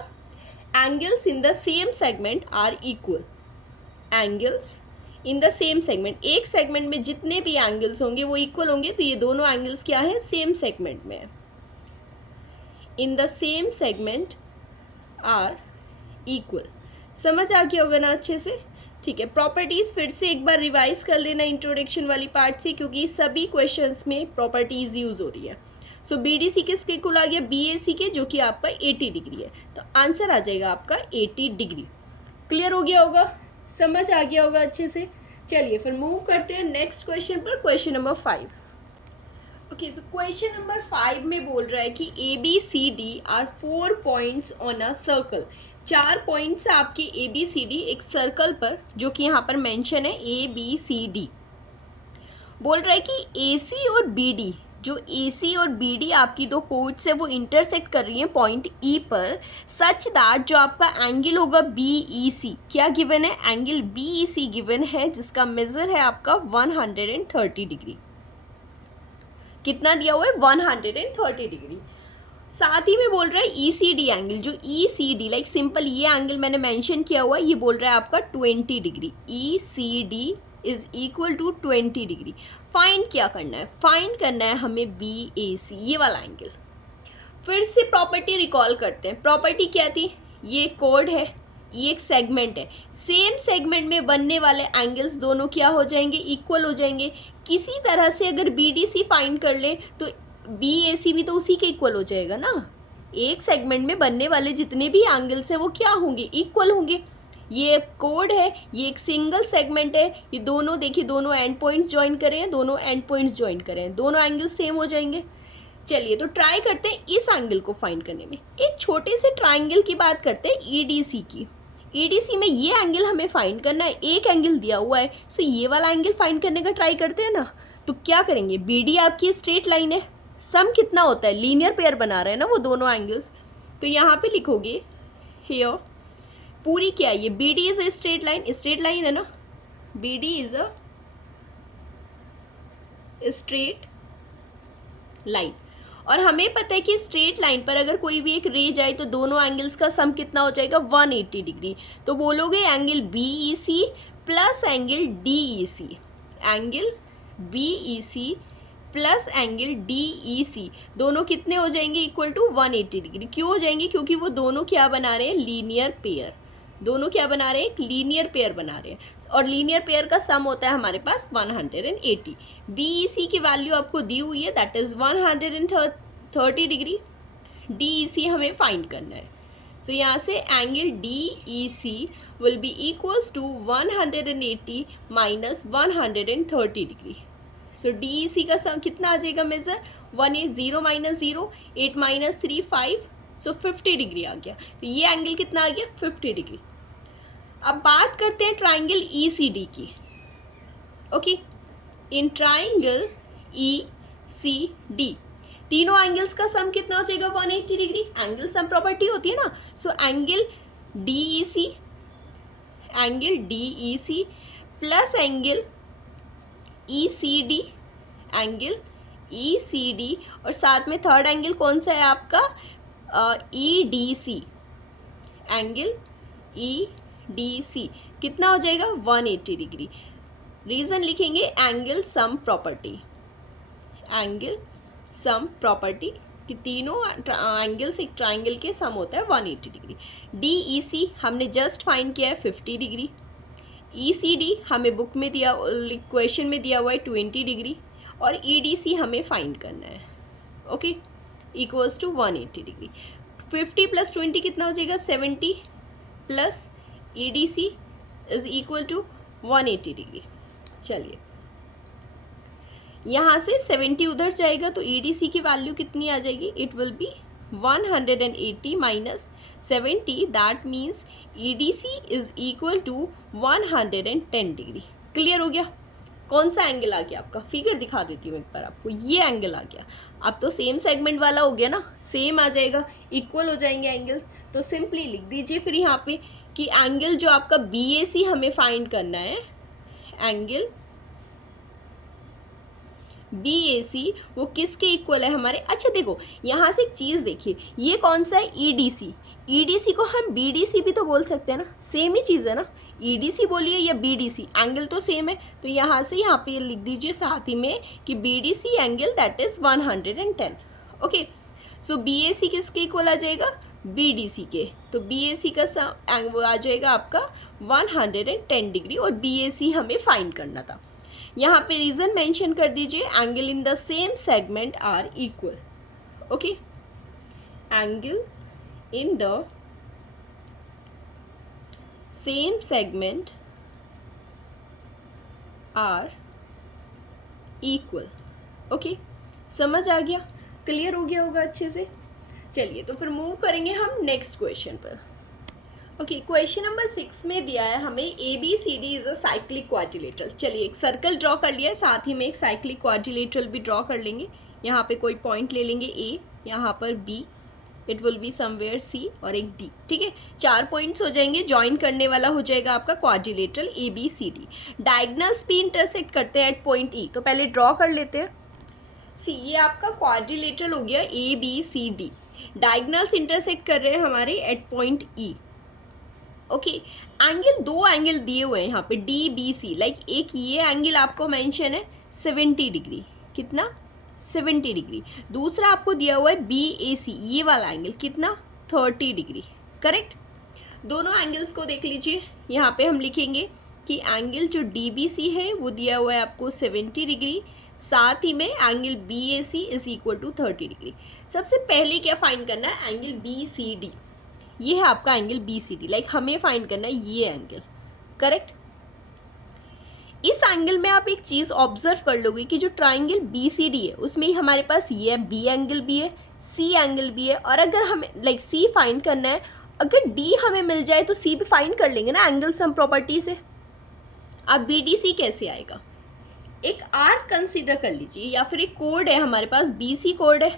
angles in the same segment are equal, angles in the same segment, एक सेगमेंट में जितने भी एंगल्स होंगे वो इक्वल होंगे, तो ये दोनों एंगल्स क्या है सेम सेगमेंट में, in the same segment are equal. समझ आ गया होगा ना अच्छे से, ठीक है। प्रॉपर्टीज फिर से एक बार रिवाइज कर लेना इंट्रोडक्शन वाली पार्ट से, क्योंकि सभी क्वेश्चंस में प्रॉपर्टीज यूज हो रही है। सो बी डी सी किसके इक्वल आ गया, बी ए सी के, जो कि आपका 80 डिग्री है, तो आंसर आ जाएगा आपका 80 डिग्री। क्लियर हो गया होगा, समझ आ गया होगा अच्छे से। चलिए फिर मूव करते हैं नेक्स्ट क्वेश्चन पर, question number 5। Okay, so question number 5 में बोल रहा है कि A B C D are 4 points on a circle. 4 points है आपके ए बी सी डी एक सर्कल पर, जो कि यहाँ पर मेंशन है ए बी सी डी। बोल रहा है कि ए सी और बी डी, जो ए सी और बी डी आपकी दो कोड्स है वो इंटरसेक्ट कर रही हैं पॉइंट ई पर, सच दैट जो आपका एंगल होगा बी ई सी, क्या गिवन है, एंगल बी ई सी गिवन है, जिसका मेजर है आपका 130 डिग्री। कितना दिया हुआ है 130 डिग्री। साथ ही में बोल रहा है ई सी डी एंगल, जो E C D like simple ये एंगल मैंने मेंशन किया हुआ है, ये बोल रहा है आपका 20 degree. E C D is equal to 20 degree. Find क्या करना है, फाइंड करना है हमें बी ए सी, ये वाला एंगल। फिर से प्रॉपर्टी रिकॉल करते हैं। प्रॉपर्टी क्या थी, ये कोड है, ये एक सेगमेंट है, सेम सेगमेंट में बनने वाले एंगल्स दोनों क्या हो जाएंगे, इक्वल हो जाएंगे। किसी तरह से अगर बी डी सी फाइंड कर ले तो बी ए सी भी तो उसी के इक्वल हो जाएगा ना। एक सेगमेंट में बनने वाले जितने भी एंगल्स हैं वो क्या होंगे, इक्वल होंगे। ये कोड है, ये एक सिंगल सेगमेंट है, ये दोनों देखिए दोनों एंड पॉइंट्स ज्वाइन करे हैं, दोनों एंड पॉइंट्स ज्वाइन करे हैं, दोनों एंगल सेम हो जाएंगे। चलिए तो ट्राई करते हैं इस एंगल को फाइंड करने में। एक छोटे से ट्राइंगल की बात करते हैं ई डी सी की। ई डी सी में ये एंगल हमें फाइंड करना है, एक एंगल दिया हुआ है, सो ये वाला एंगल फाइंड करने का ट्राई करते हैं ना। तो क्या करेंगे, बी डी आपकी स्ट्रेट लाइन है, सम कितना होता है, लीनियर पेयर बना रहे हैं ना वो दोनों एंगल्स, तो यहाँ पे लिखोगे हियर पूरी क्या है, ये B D is a straight line है ना, B D is a straight line. और हमें पता है कि स्ट्रेट लाइन पर अगर कोई भी एक रे जाए तो दोनों एंगल्स का सम कितना हो जाएगा 180 डिग्री। तो बोलोगे angle B E C plus angle D E C, angle B E C plus angle D E C दोनों कितने हो जाएंगे इक्वल टू 180 डिग्री। क्यों हो जाएंगे? क्योंकि वो दोनों क्या बना रहे हैं? Linear pair. दोनों क्या बना रहे हैं? एक लीनियर पेयर बना रहे हैं और लीनियर पेयर का सम होता है हमारे पास 180। बी ई सी की वैल्यू आपको दी हुई है, that is 130 degree. D E C हमें फाइंड करना है। सो यहाँ से angle D E C will be equals to 180 minus 130 degree. So D E C का सम कितना आ जाएगा major? 180 minus 0, 8 minus 3 5, so 50 degree आ गया। तो ये एंगल कितना आ गया? 50 डिग्री। अब बात करते हैं ट्राइंगल ई सी डी की। ओके, इन ट्राइंगल ई सी डी तीनों एंगल्स का सम कितना हो जाएगा? 180 डिग्री। एंगल सम प्रॉपर्टी होती है ना। So angle D E C plus angle E C D, angle E C D, और साथ में थर्ड एंगल कौन सा है आपका? E D C, angle E D C कितना हो जाएगा? 180 डिग्री। रीजन लिखेंगे angle sum property, angle sum property कि तीनों एंगल्स एक ट्राइंगल के सम होता है 180 डिग्री। डी ई सी हमने जस्ट फाइंड किया है 50 डिग्री। ई सी डी हमें बुक में दिया, क्वेश्चन में दिया हुआ है 20 डिग्री, और ई डी सी हमें फाइंड करना है। Okay, equals to 180 degree. 50 plus 20 कितना हो जाएगा? 70 plus E D C is equal to 180 degree. चलिए, यहाँ से 70 उधर जाएगा तो ई डी सी की वैल्यू कितनी आ जाएगी? It will be 180 minus 70, that means E D C is equal to 110 degree. Clear हो गया? कौन सा एंगल आ गया आपका? फिगर दिखा देती हूँ एक बार आपको। ये एंगल आ गया। अब तो सेम सेगमेंट वाला हो गया ना, सेम आ जाएगा, इक्वल हो जाएंगे एंगल्स। तो सिंपली लिख दीजिए फिर यहाँ पे कि एंगल जो आपका बी ए सी हमें फाइंड करना है, एंगल बी ए सी वो किसके इक्वल है हमारे? अच्छा देखो, यहाँ से एक चीज़ देखिए, ये कौन सा है? ई डी सी। ई डी सी को हम बी डी सी भी तो बोल सकते हैं ना, सेम ही चीज़ है ना। ई डी सी बोलिए या बी डी सी, एंगल तो सेम है। तो यहाँ से यहाँ पे लिख दीजिए साथ ही में कि B D C angle that is 110। Okay, so B A C किसके इक्वल आ जाएगा? बी डी सी के। तो बी ए सी का वो आ जाएगा आपका 110 डिग्री, और बी ए सी हमें फाइंड करना था। यहाँ पे रीजन मेंशन कर दीजिए, angle in the same segment are equal. Okay, angle in the same segment are equal. Okay, समझ आ गया? क्लियर हो गया होगा अच्छे से। चलिए, तो फिर मूव करेंगे हम नेक्स्ट क्वेश्चन पर। ओके, क्वेश्चन नंबर 6 में दिया है हमें A B C D is a cyclic quadrilateral. चलिए, एक सर्कल ड्रॉ कर लिया है, साथ ही में एक साइक्लिक क्वाड्रिलेटरल भी ड्रॉ कर लेंगे। यहाँ पे कोई पॉइंट ले लेंगे ए, यहाँ पर B, it will be somewhere C, और एक डी। ठीक है, 4 पॉइंट्स हो जाएंगे। ज्वाइन करने वाला हो जाएगा आपका quadrilateral A B C D. Diagonals भी इंटरसेक्ट करते हैं एट पॉइंट ई। तो पहले ड्रॉ कर लेते हैं। सी, ये आपका क्वाड्रिलेटरल हो गया A B C D. Diagonals intersect कर रहे हैं हमारे at point E. Okay, angle, 2 angle दिए हुए हैं यहाँ पे डी बी सी। लाइक एक ये एंगल आपको मेंशन है 70 डिग्री, कितना? 70 डिग्री। दूसरा आपको दिया हुआ है बी ए सी, ये वाला एंगल कितना? 30 डिग्री। करेक्ट? दोनों एंगल्स को देख लीजिए। यहाँ पे हम लिखेंगे कि एंगल जो डी बी सी है वो दिया हुआ है आपको 70 डिग्री, साथ ही में angle B A C is equal to 30 degree. सबसे पहले क्या फाइंड करना है? Angle B C D. ये है आपका angle B C D. Like हमें फाइंड करना है ये एंगल। करेक्ट? इस एंगल में आप एक चीज़ ऑब्जर्व कर लोगे कि जो ट्राइंगल बी सी डी है उसमें हमारे पास ये बी एंगल भी है, सी एंगल भी है, और अगर हमें लाइक सी फाइंड करना है, अगर डी हमें मिल जाए तो सी भी फाइंड कर लेंगे ना एंगल सम प्रॉपर्टी से। अब बी डी सी कैसे आएगा? एक आर्क कंसीडर कर लीजिए, या फिर एक कोड है हमारे पास, बी सी कोड है।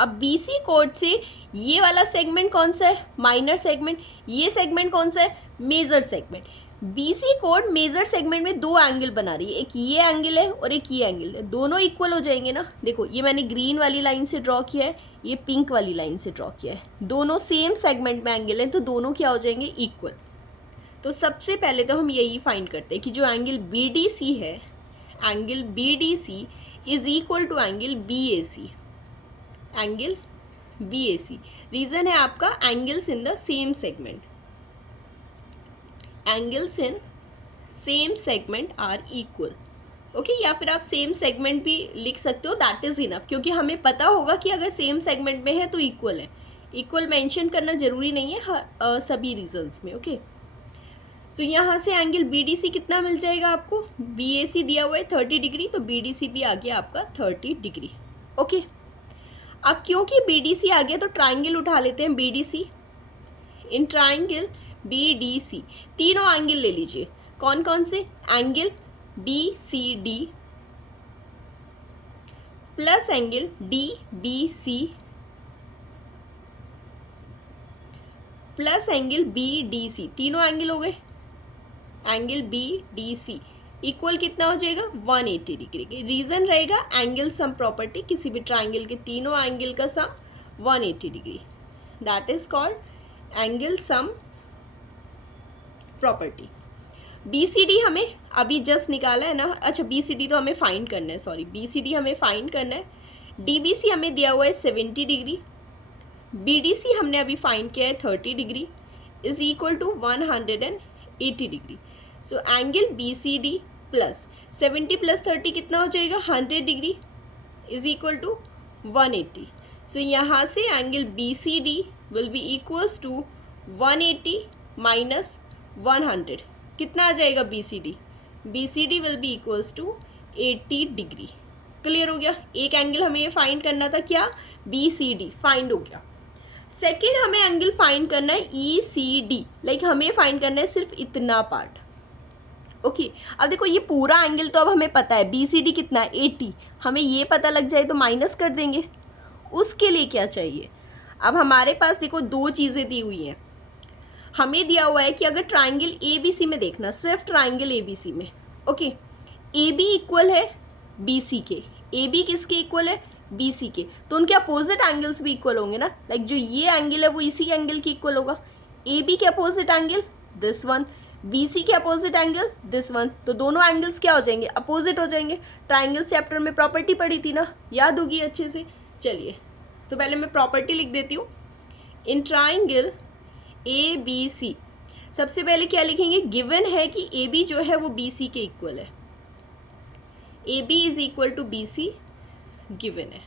अब बी सी कोड से ये वाला सेगमेंट कौन सा है? Minor segment. ये सेगमेंट कौन सा है? Major segment. BC कोड मेजर सेगमेंट में दो एंगल बना रही है, एक ये एंगल है और एक ये एंगल है, दोनों इक्वल हो जाएंगे ना। देखो ये मैंने ग्रीन वाली लाइन से ड्रॉ किया है, ये पिंक वाली लाइन से ड्रॉ किया है, दोनों सेम सेगमेंट में एंगल है तो दोनों क्या हो जाएंगे, इक्वल। तो सबसे पहले तो हम यही फाइंड करते हैं कि जो एंगल BDC है, angle BDC is equal to angle BAC, angle BAC। Reason है आपका angles in the same segment, angles in same segment are equal. Okay, या फिर आप सेम सेगमेंट भी लिख सकते हो, दैट इज इनफ, क्योंकि हमें पता होगा कि अगर सेम सेगमेंट में है तो इक्वल है। इक्वल मेंशन करना जरूरी नहीं है सभी रीजन्स में। ओके, सो यहाँ से एंगल BDC कितना मिल जाएगा आपको, BAC दिया हुआ है 30 डिग्री, तो BDC भी आ गया आपका 30 डिग्री। ओके, अब क्योंकि BDC आ गया तो ट्राइंगल उठा लेते हैं BDC। इन ट्राइंगल BDC तीनों एंगल ले लीजिए, कौन कौन से, angle BCD plus angle DBC plus angle BDC, तीनों एंगल हो गए। एंगल BDC इक्वल कितना हो जाएगा, 180 डिग्री के। रीजन रहेगा एंगल सम प्रॉपर्टी, किसी भी ट्राइंगल के तीनों एंगल का sum 180 degree, that is called angle sum property. BCD हमें अभी जस्ट निकाला है ना, अच्छा BCD तो हमें फाइंड करना है, सॉरी BCD हमें फाइंड करना है। DBC हमें दिया हुआ है 70 डिग्री, BDC हमने अभी फाइंड किया है 30 degree, is equal to 180 degree. So angle BCD plus 70 plus 30 कितना हो जाएगा, 100 degree, is equal to 180। So यहाँ से angle BCD will be equals to 180 minus 100, कितना आ जाएगा BCD, BCD will be equals to 80 degree. Clear हो गया, एक एंगल हमें ये फाइंड करना था, क्या, BCD फाइंड हो गया। सेकेंड हमें एंगल फाइंड करना है ECD, लाइक हमें फाइंड करना है सिर्फ इतना पार्ट। ओके, अब देखो ये पूरा एंगल तो अब हमें पता है, BCD कितना है 80, हमें ये पता लग जाए तो माइनस कर देंगे। उसके लिए क्या चाहिए, अब हमारे पास देखो दो चीज़ें दी हुई हैं। हमें दिया हुआ है कि अगर ट्राइंगल ABC में देखना, सिर्फ ट्राइंगल ABC में, ओके, AB इक्वल है BC के, AB किसके इक्वल है, BC के, तो उनके अपोजिट एंगल्स भी इक्वल होंगे ना, लाइक जो ये एंगल है वो इसी एंगल की इक्वल होगा। AB के opposite angle this one, BC के अपोजिट एंगल दिस वन, तो दोनों एंगल्स क्या हो जाएंगे, अपोजिट हो जाएंगे। ट्राइंगल चैप्टर में प्रॉपर्टी पढ़ी थी ना, याद होगी अच्छे से। चलिए तो पहले मैं प्रॉपर्टी लिख देती हूँ। इन ट्राइंगल ABC सबसे पहले क्या लिखेंगे, गिवन है कि AB जो है वो BC के इक्वल है, AB is equal to BC given है,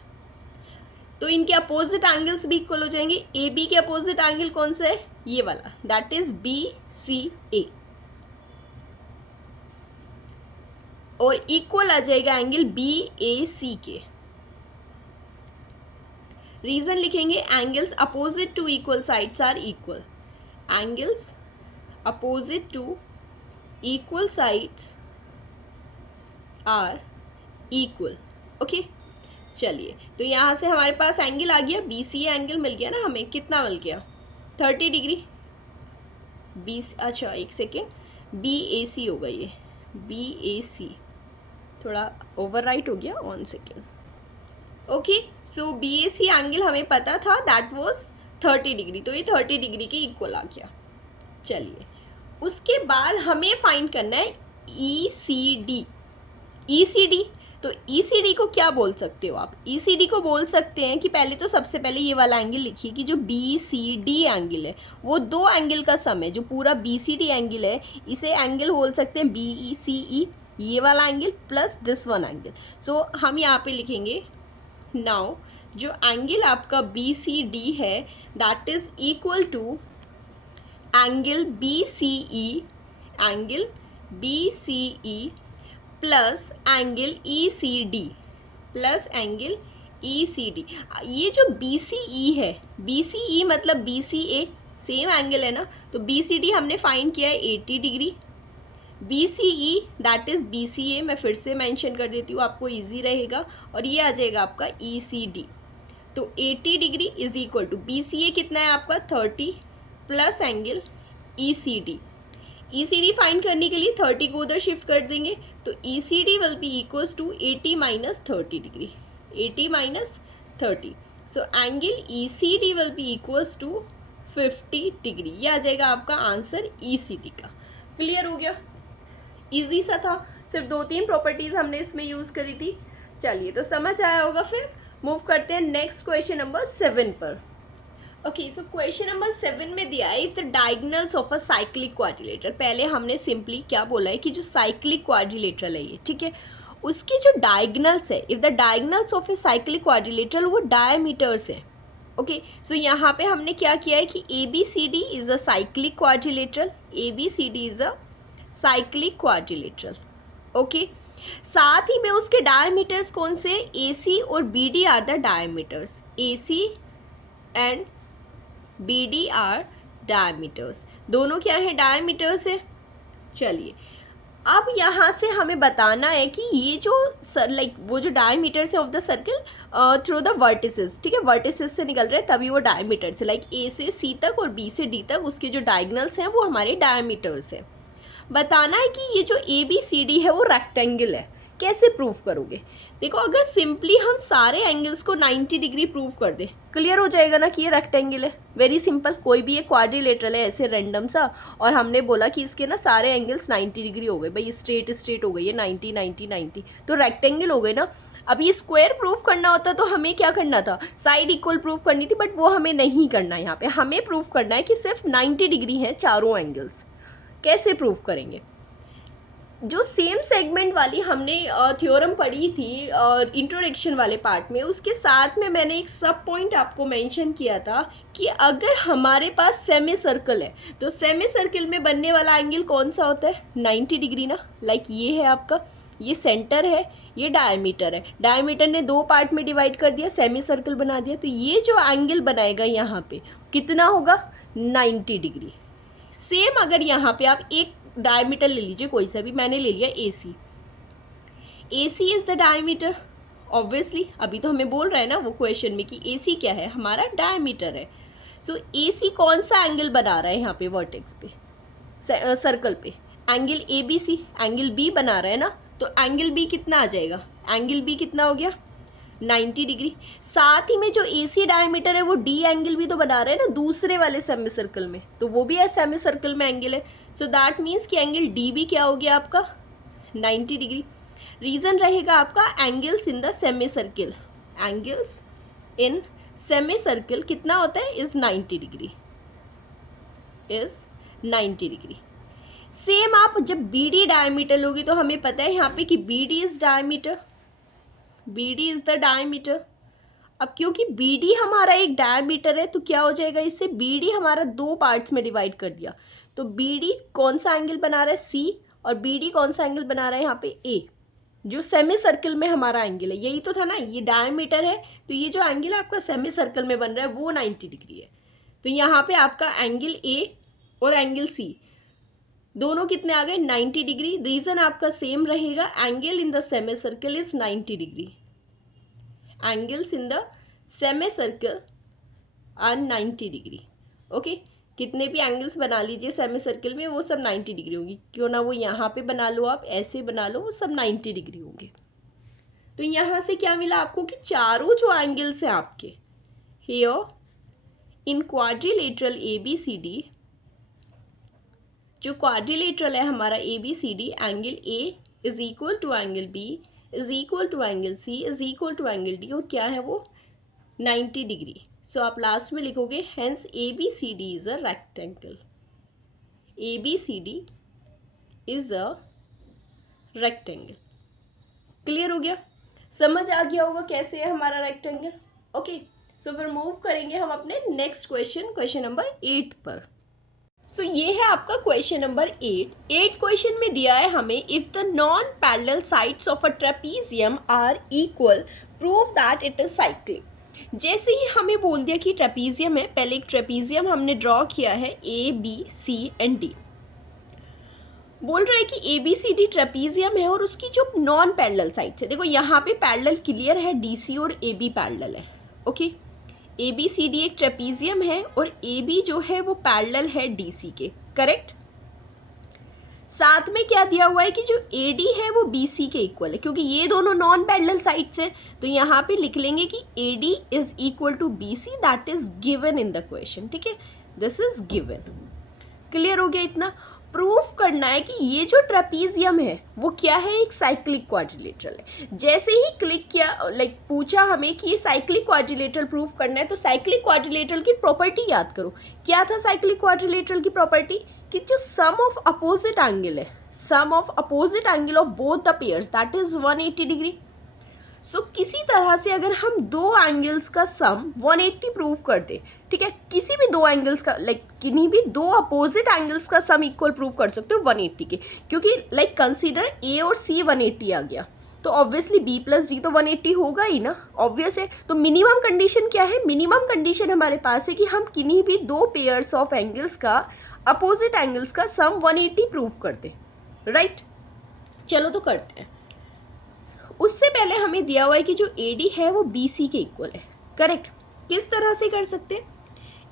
तो इनके अपोजिट एंगल्स भी इक्वल हो जाएंगे। AB के अपोजिट एंगल कौन सा है, ये वाला, दैट इज BCA, और इक्वल आ जाएगा एंगल BAC के। रीजन लिखेंगे, angles opposite to equal sides are equal, angles opposite to equal sides are equal. Okay, चलिए तो यहाँ से हमारे पास एंगल आ गया, BCA एंगल मिल गया ना हमें, कितना मिल गया, 30 डिग्री। अच्छा एक सेकेंड, BAC होगा ये, BAC थोड़ा ओवरराइट हो गया, 1 सेकेंड। ओके, सो BAC एंगल हमें पता था, दैट वाज 30 डिग्री, तो ये 30 डिग्री के इक्वल आ गया। चलिए उसके बाद हमें फाइंड करना है ECD। तो ECD को क्या बोल सकते हो आप, ECD को बोल सकते हैं कि पहले तो सबसे पहले ये वाला एंगल लिखिए कि जो BCD एंगल है वो दो एंगल का सम है। जो पूरा BCD एंगल है इसे एंगल बोल सकते हैं BCE, ये वाला angle plus this one angle. So हम यहाँ पे लिखेंगे, नाउ जो एंगल आपका BCD है that is equal to angle BCE plus angle ECD। ये जो BCE है, BCE मतलब BCA सेम एंगल है ना, तो BCD हमने फाइंड किया है 80 degree, BCE that is BCA, मैं फिर से मेंशन कर देती हूँ आपको इजी रहेगा, और ये आ जाएगा आपका ECD। तो 80 degree is equal to BCA कितना है आपका 30 plus angle ECD ECD find करने के लिए 30 को उधर शिफ्ट कर देंगे, तो ECD will be equals to 80 minus 30 degree, 80 minus 30. So angle ECD will be equals to 50 degree. ये आ जाएगा आपका आंसर ECD का. क्लियर हो गया? इजी सा था, सिर्फ 2-3 प्रॉपर्टीज हमने इसमें यूज करी थी. चलिए, तो समझ आया होगा. फिर मूव करते हैं नेक्स्ट क्वेश्चन नंबर 7 पर. ओके, सो क्वेश्चन नंबर 7 में दिया है, if the diagonals of a cyclic quadrilateral. पहले हमने सिंपली क्या बोला है कि जो साइक्लिक क्वाड्रिलेटरल है ये, ठीक है, उसकी जो डायगोनल्स है, if the diagonals of a cyclic quadrilateral वो डायमीटर्स है. ओके, सो यहाँ पे हमने क्या किया है कि ABCD is a cyclic quadrilateral, ABCD is a cyclic quadrilateral. Okay, साथ ही में उसके डायमीटर्स कौन से? AC और BD are the diameters, AC and BD are diameters. दोनों क्या है? डायमीटर्स है. चलिए, अब यहाँ से हमें बताना है कि ये जो वो जो डायमीटर्स है of the circle through the vertices, ठीक है, वर्टिसेस से निकल रहे हैं तभी वो डायमीटर्स है. लाइक A से C तक और B से D तक उसके जो डायगोनल्स हैं वो हमारे डायमीटर्स हैं. बताना है कि ये जो ABCD है वो रेक्टेंगल है. कैसे प्रूफ करोगे? देखो, अगर सिंपली हम सारे एंगल्स को 90 डिग्री प्रूफ कर दे, क्लियर हो जाएगा ना कि ये रेक्टेंगल है. Very simple. कोई भी एक क्वाड्रिलेटरल है ऐसे रैंडम सा, और हमने बोला कि इसके ना सारे एंगल्स 90 डिग्री हो गए. भाई स्ट्रेट हो गई है 90 90 90, तो रेक्टेंगल हो गए ना. अब ये स्क्वायर प्रूफ करना होता तो हमें क्या करना था? साइड इक्वल प्रूफ करनी थी, बट वो हमें नहीं करना. यहाँ पे हमें प्रूफ करना है कि सिर्फ 90 डिग्री हैं चारों एंगल्स. कैसे प्रूफ करेंगे? जो सेम सेगमेंट वाली हमने थ्योरम पढ़ी थी इंट्रोडक्शन वाले पार्ट में, उसके साथ में मैंने एक सब पॉइंट आपको मेंशन किया था कि अगर हमारे पास सेमी सर्कल है तो सेमी सर्कल में बनने वाला एंगल कौन सा होता है? 90 डिग्री ना. लाइक ये है आपका, ये सेंटर है, ये डायमीटर है. डायमीटर ने 2 पार्ट में डिवाइड कर दिया, सेमी सर्कल बना दिया, तो ये जो एंगल बनाएगा यहाँ पे कितना होगा? 90 डिग्री. सेम अगर यहाँ पे आप एक डायमीटर ले लीजिए, कोई सा भी, मैंने ले लिया AC. AC is the diameter. Obviously अभी तो हमें बोल रहा है ना वो क्वेश्चन में कि AC क्या है? हमारा डायमीटर है. सो AC कौन सा एंगल बना रहा है यहाँ पे वर्टेक्स पे, सर्कल पे? एंगल ABC, एंगल B बना रहा है ना. तो एंगल B कितना आ जाएगा? एंगल B कितना हो गया? 90 डिग्री. साथ ही में जो AC डायमीटर है वो D एंगल भी तो बना रहा है ना दूसरे वाले सेमी सर्कल में, तो वो भी सेमी सर्कल में एंगल है. सो दैट मीन्स कि एंगल D भी क्या हो गया आपका? 90 डिग्री. रीजन रहेगा आपका angles in the semi circle. Angles in semi circle कितना होता है? Is 90 degree, is 90 degree. Same आप जब BD डायमीटर लोगे तो हमें पता है यहाँ पे कि BD is diameter, BD is the diameter. अब क्योंकि BD हमारा एक डायमीटर है तो क्या हो जाएगा इससे? BD हमारा 2 पार्ट्स में डिवाइड कर दिया, तो BD कौन सा एंगल बना रहा है? C. और BD कौन सा एंगल बना रहा है यहाँ पे? A. जो सेमी सर्कल में हमारा एंगल है, यही तो था ना, ये डायमीटर है, तो ये जो एंगल आपका सेमी सर्कल में बन रहा है वो 90 डिग्री है. तो यहाँ पे आपका एंगल A और एंगल C दोनों कितने आ गए? 90 डिग्री. रीजन आपका सेम रहेगा, angle in the semi circle is 90 degree. Angles in the semi circle are 90 degree. Okay, कितने भी एंगल्स बना लीजिए सेमी सर्कल में वो सब 90 डिग्री होंगी. क्यों ना वो यहाँ पे बना लो, आप ऐसे बना लो, वो सब 90 डिग्री होंगे. तो यहाँ से क्या मिला आपको कि चारों जो एंगल्स हैं आपके हियर इन क्वाड्रिलेटरल ABCD, जो क्वाड्रिलेटरल है हमारा ABCD, angle A is equal to angle B is equal to angle C is equal to angle D, और क्या है वो? 90 डिग्री. सो आप लास्ट में लिखोगे hence ABCD is a rectangle. ABCD is a rectangle. Clear हो गया? समझ आ गया होगा कैसे है हमारा रेक्टेंगल. ओके, सो फिर मूव करेंगे हम अपने नेक्स्ट क्वेश्चन नंबर 8 पर. सो ये है आपका क्वेश्चन नंबर 8. 8 क्वेश्चन में दिया है हमें, if the non parallel sides of a trapezium are equal prove that it is cyclic. जैसे ही हमें बोल दिया कि ट्रेपीजियम है, पहले एक ट्रेपीजियम हमने ड्रॉ किया है ABC एंड D. बोल रहा है कि ABCD ट्रेपीजियम है और उसकी जो नॉन पैरेलल साइड्स है, देखो यहाँ पे पैरेलल क्लियर है, DC और AB पैरेलल है. ओके, ABCD एक ट्रेपीजियम है और AB जो है वो पैरेलल है DC के. करेक्ट? साथ में क्या दिया हुआ है कि जो AD है वो BC के इक्वल है, क्योंकि ये दोनों नॉन पैरेलल साइड्स हैं, तो यहाँ पे लिख लेंगे कि AD is equal to BC, that is given in the question. ठीक है, दिस इज गिवन। क्लियर हो गया इतना? प्रूफ करना है कि ये जो ट्रेपीजियम है वो क्या है, एक साइक्लिक क्वाड्रिलेटरल है। जैसे ही क्लिक किया, पूछा हमें कि ये साइक्लिक क्वाड्रिलेटरल प्रूफ करना है, तो साइक्लिक क्वाड्रिलेटरल की प्रॉपर्टी याद करो। क्या था साइक्लिक क्वाड्रिलेटरल की प्रॉपर्टी? कि जो सम ऑफ अपोजिट एंगल है, sum of opposite angle of both the pairs that is 180 degree. So किसी तरह से अगर हम दो एंगल्स का सम 180 प्रूव कर दे, ठीक है, किसी भी दो एंगल्स का किन्हीं भी दो अपोजिट एंगल्स का सम इक्वल प्रूव कर सकते हो 180 के, क्योंकि कंसीडर ए और सी 180 आ गया, तो ऑब्वियसली बी प्लस डी तो 180 होगा ही ना, ऑब्वियस है। तो मिनिमम कंडीशन क्या है? मिनिमम कंडीशन हमारे पास है कि हम किन्हीं भी दो पेयर्स ऑफ एंगल्स का, अपोजिट एंगल्स का सम 180 प्रूव करते, राइट? चलो तो करते हैं। उससे पहले हमें दिया हुआ है कि जो AD है वो BC के इक्वल है, करेक्ट? किस तरह से कर सकते हैं?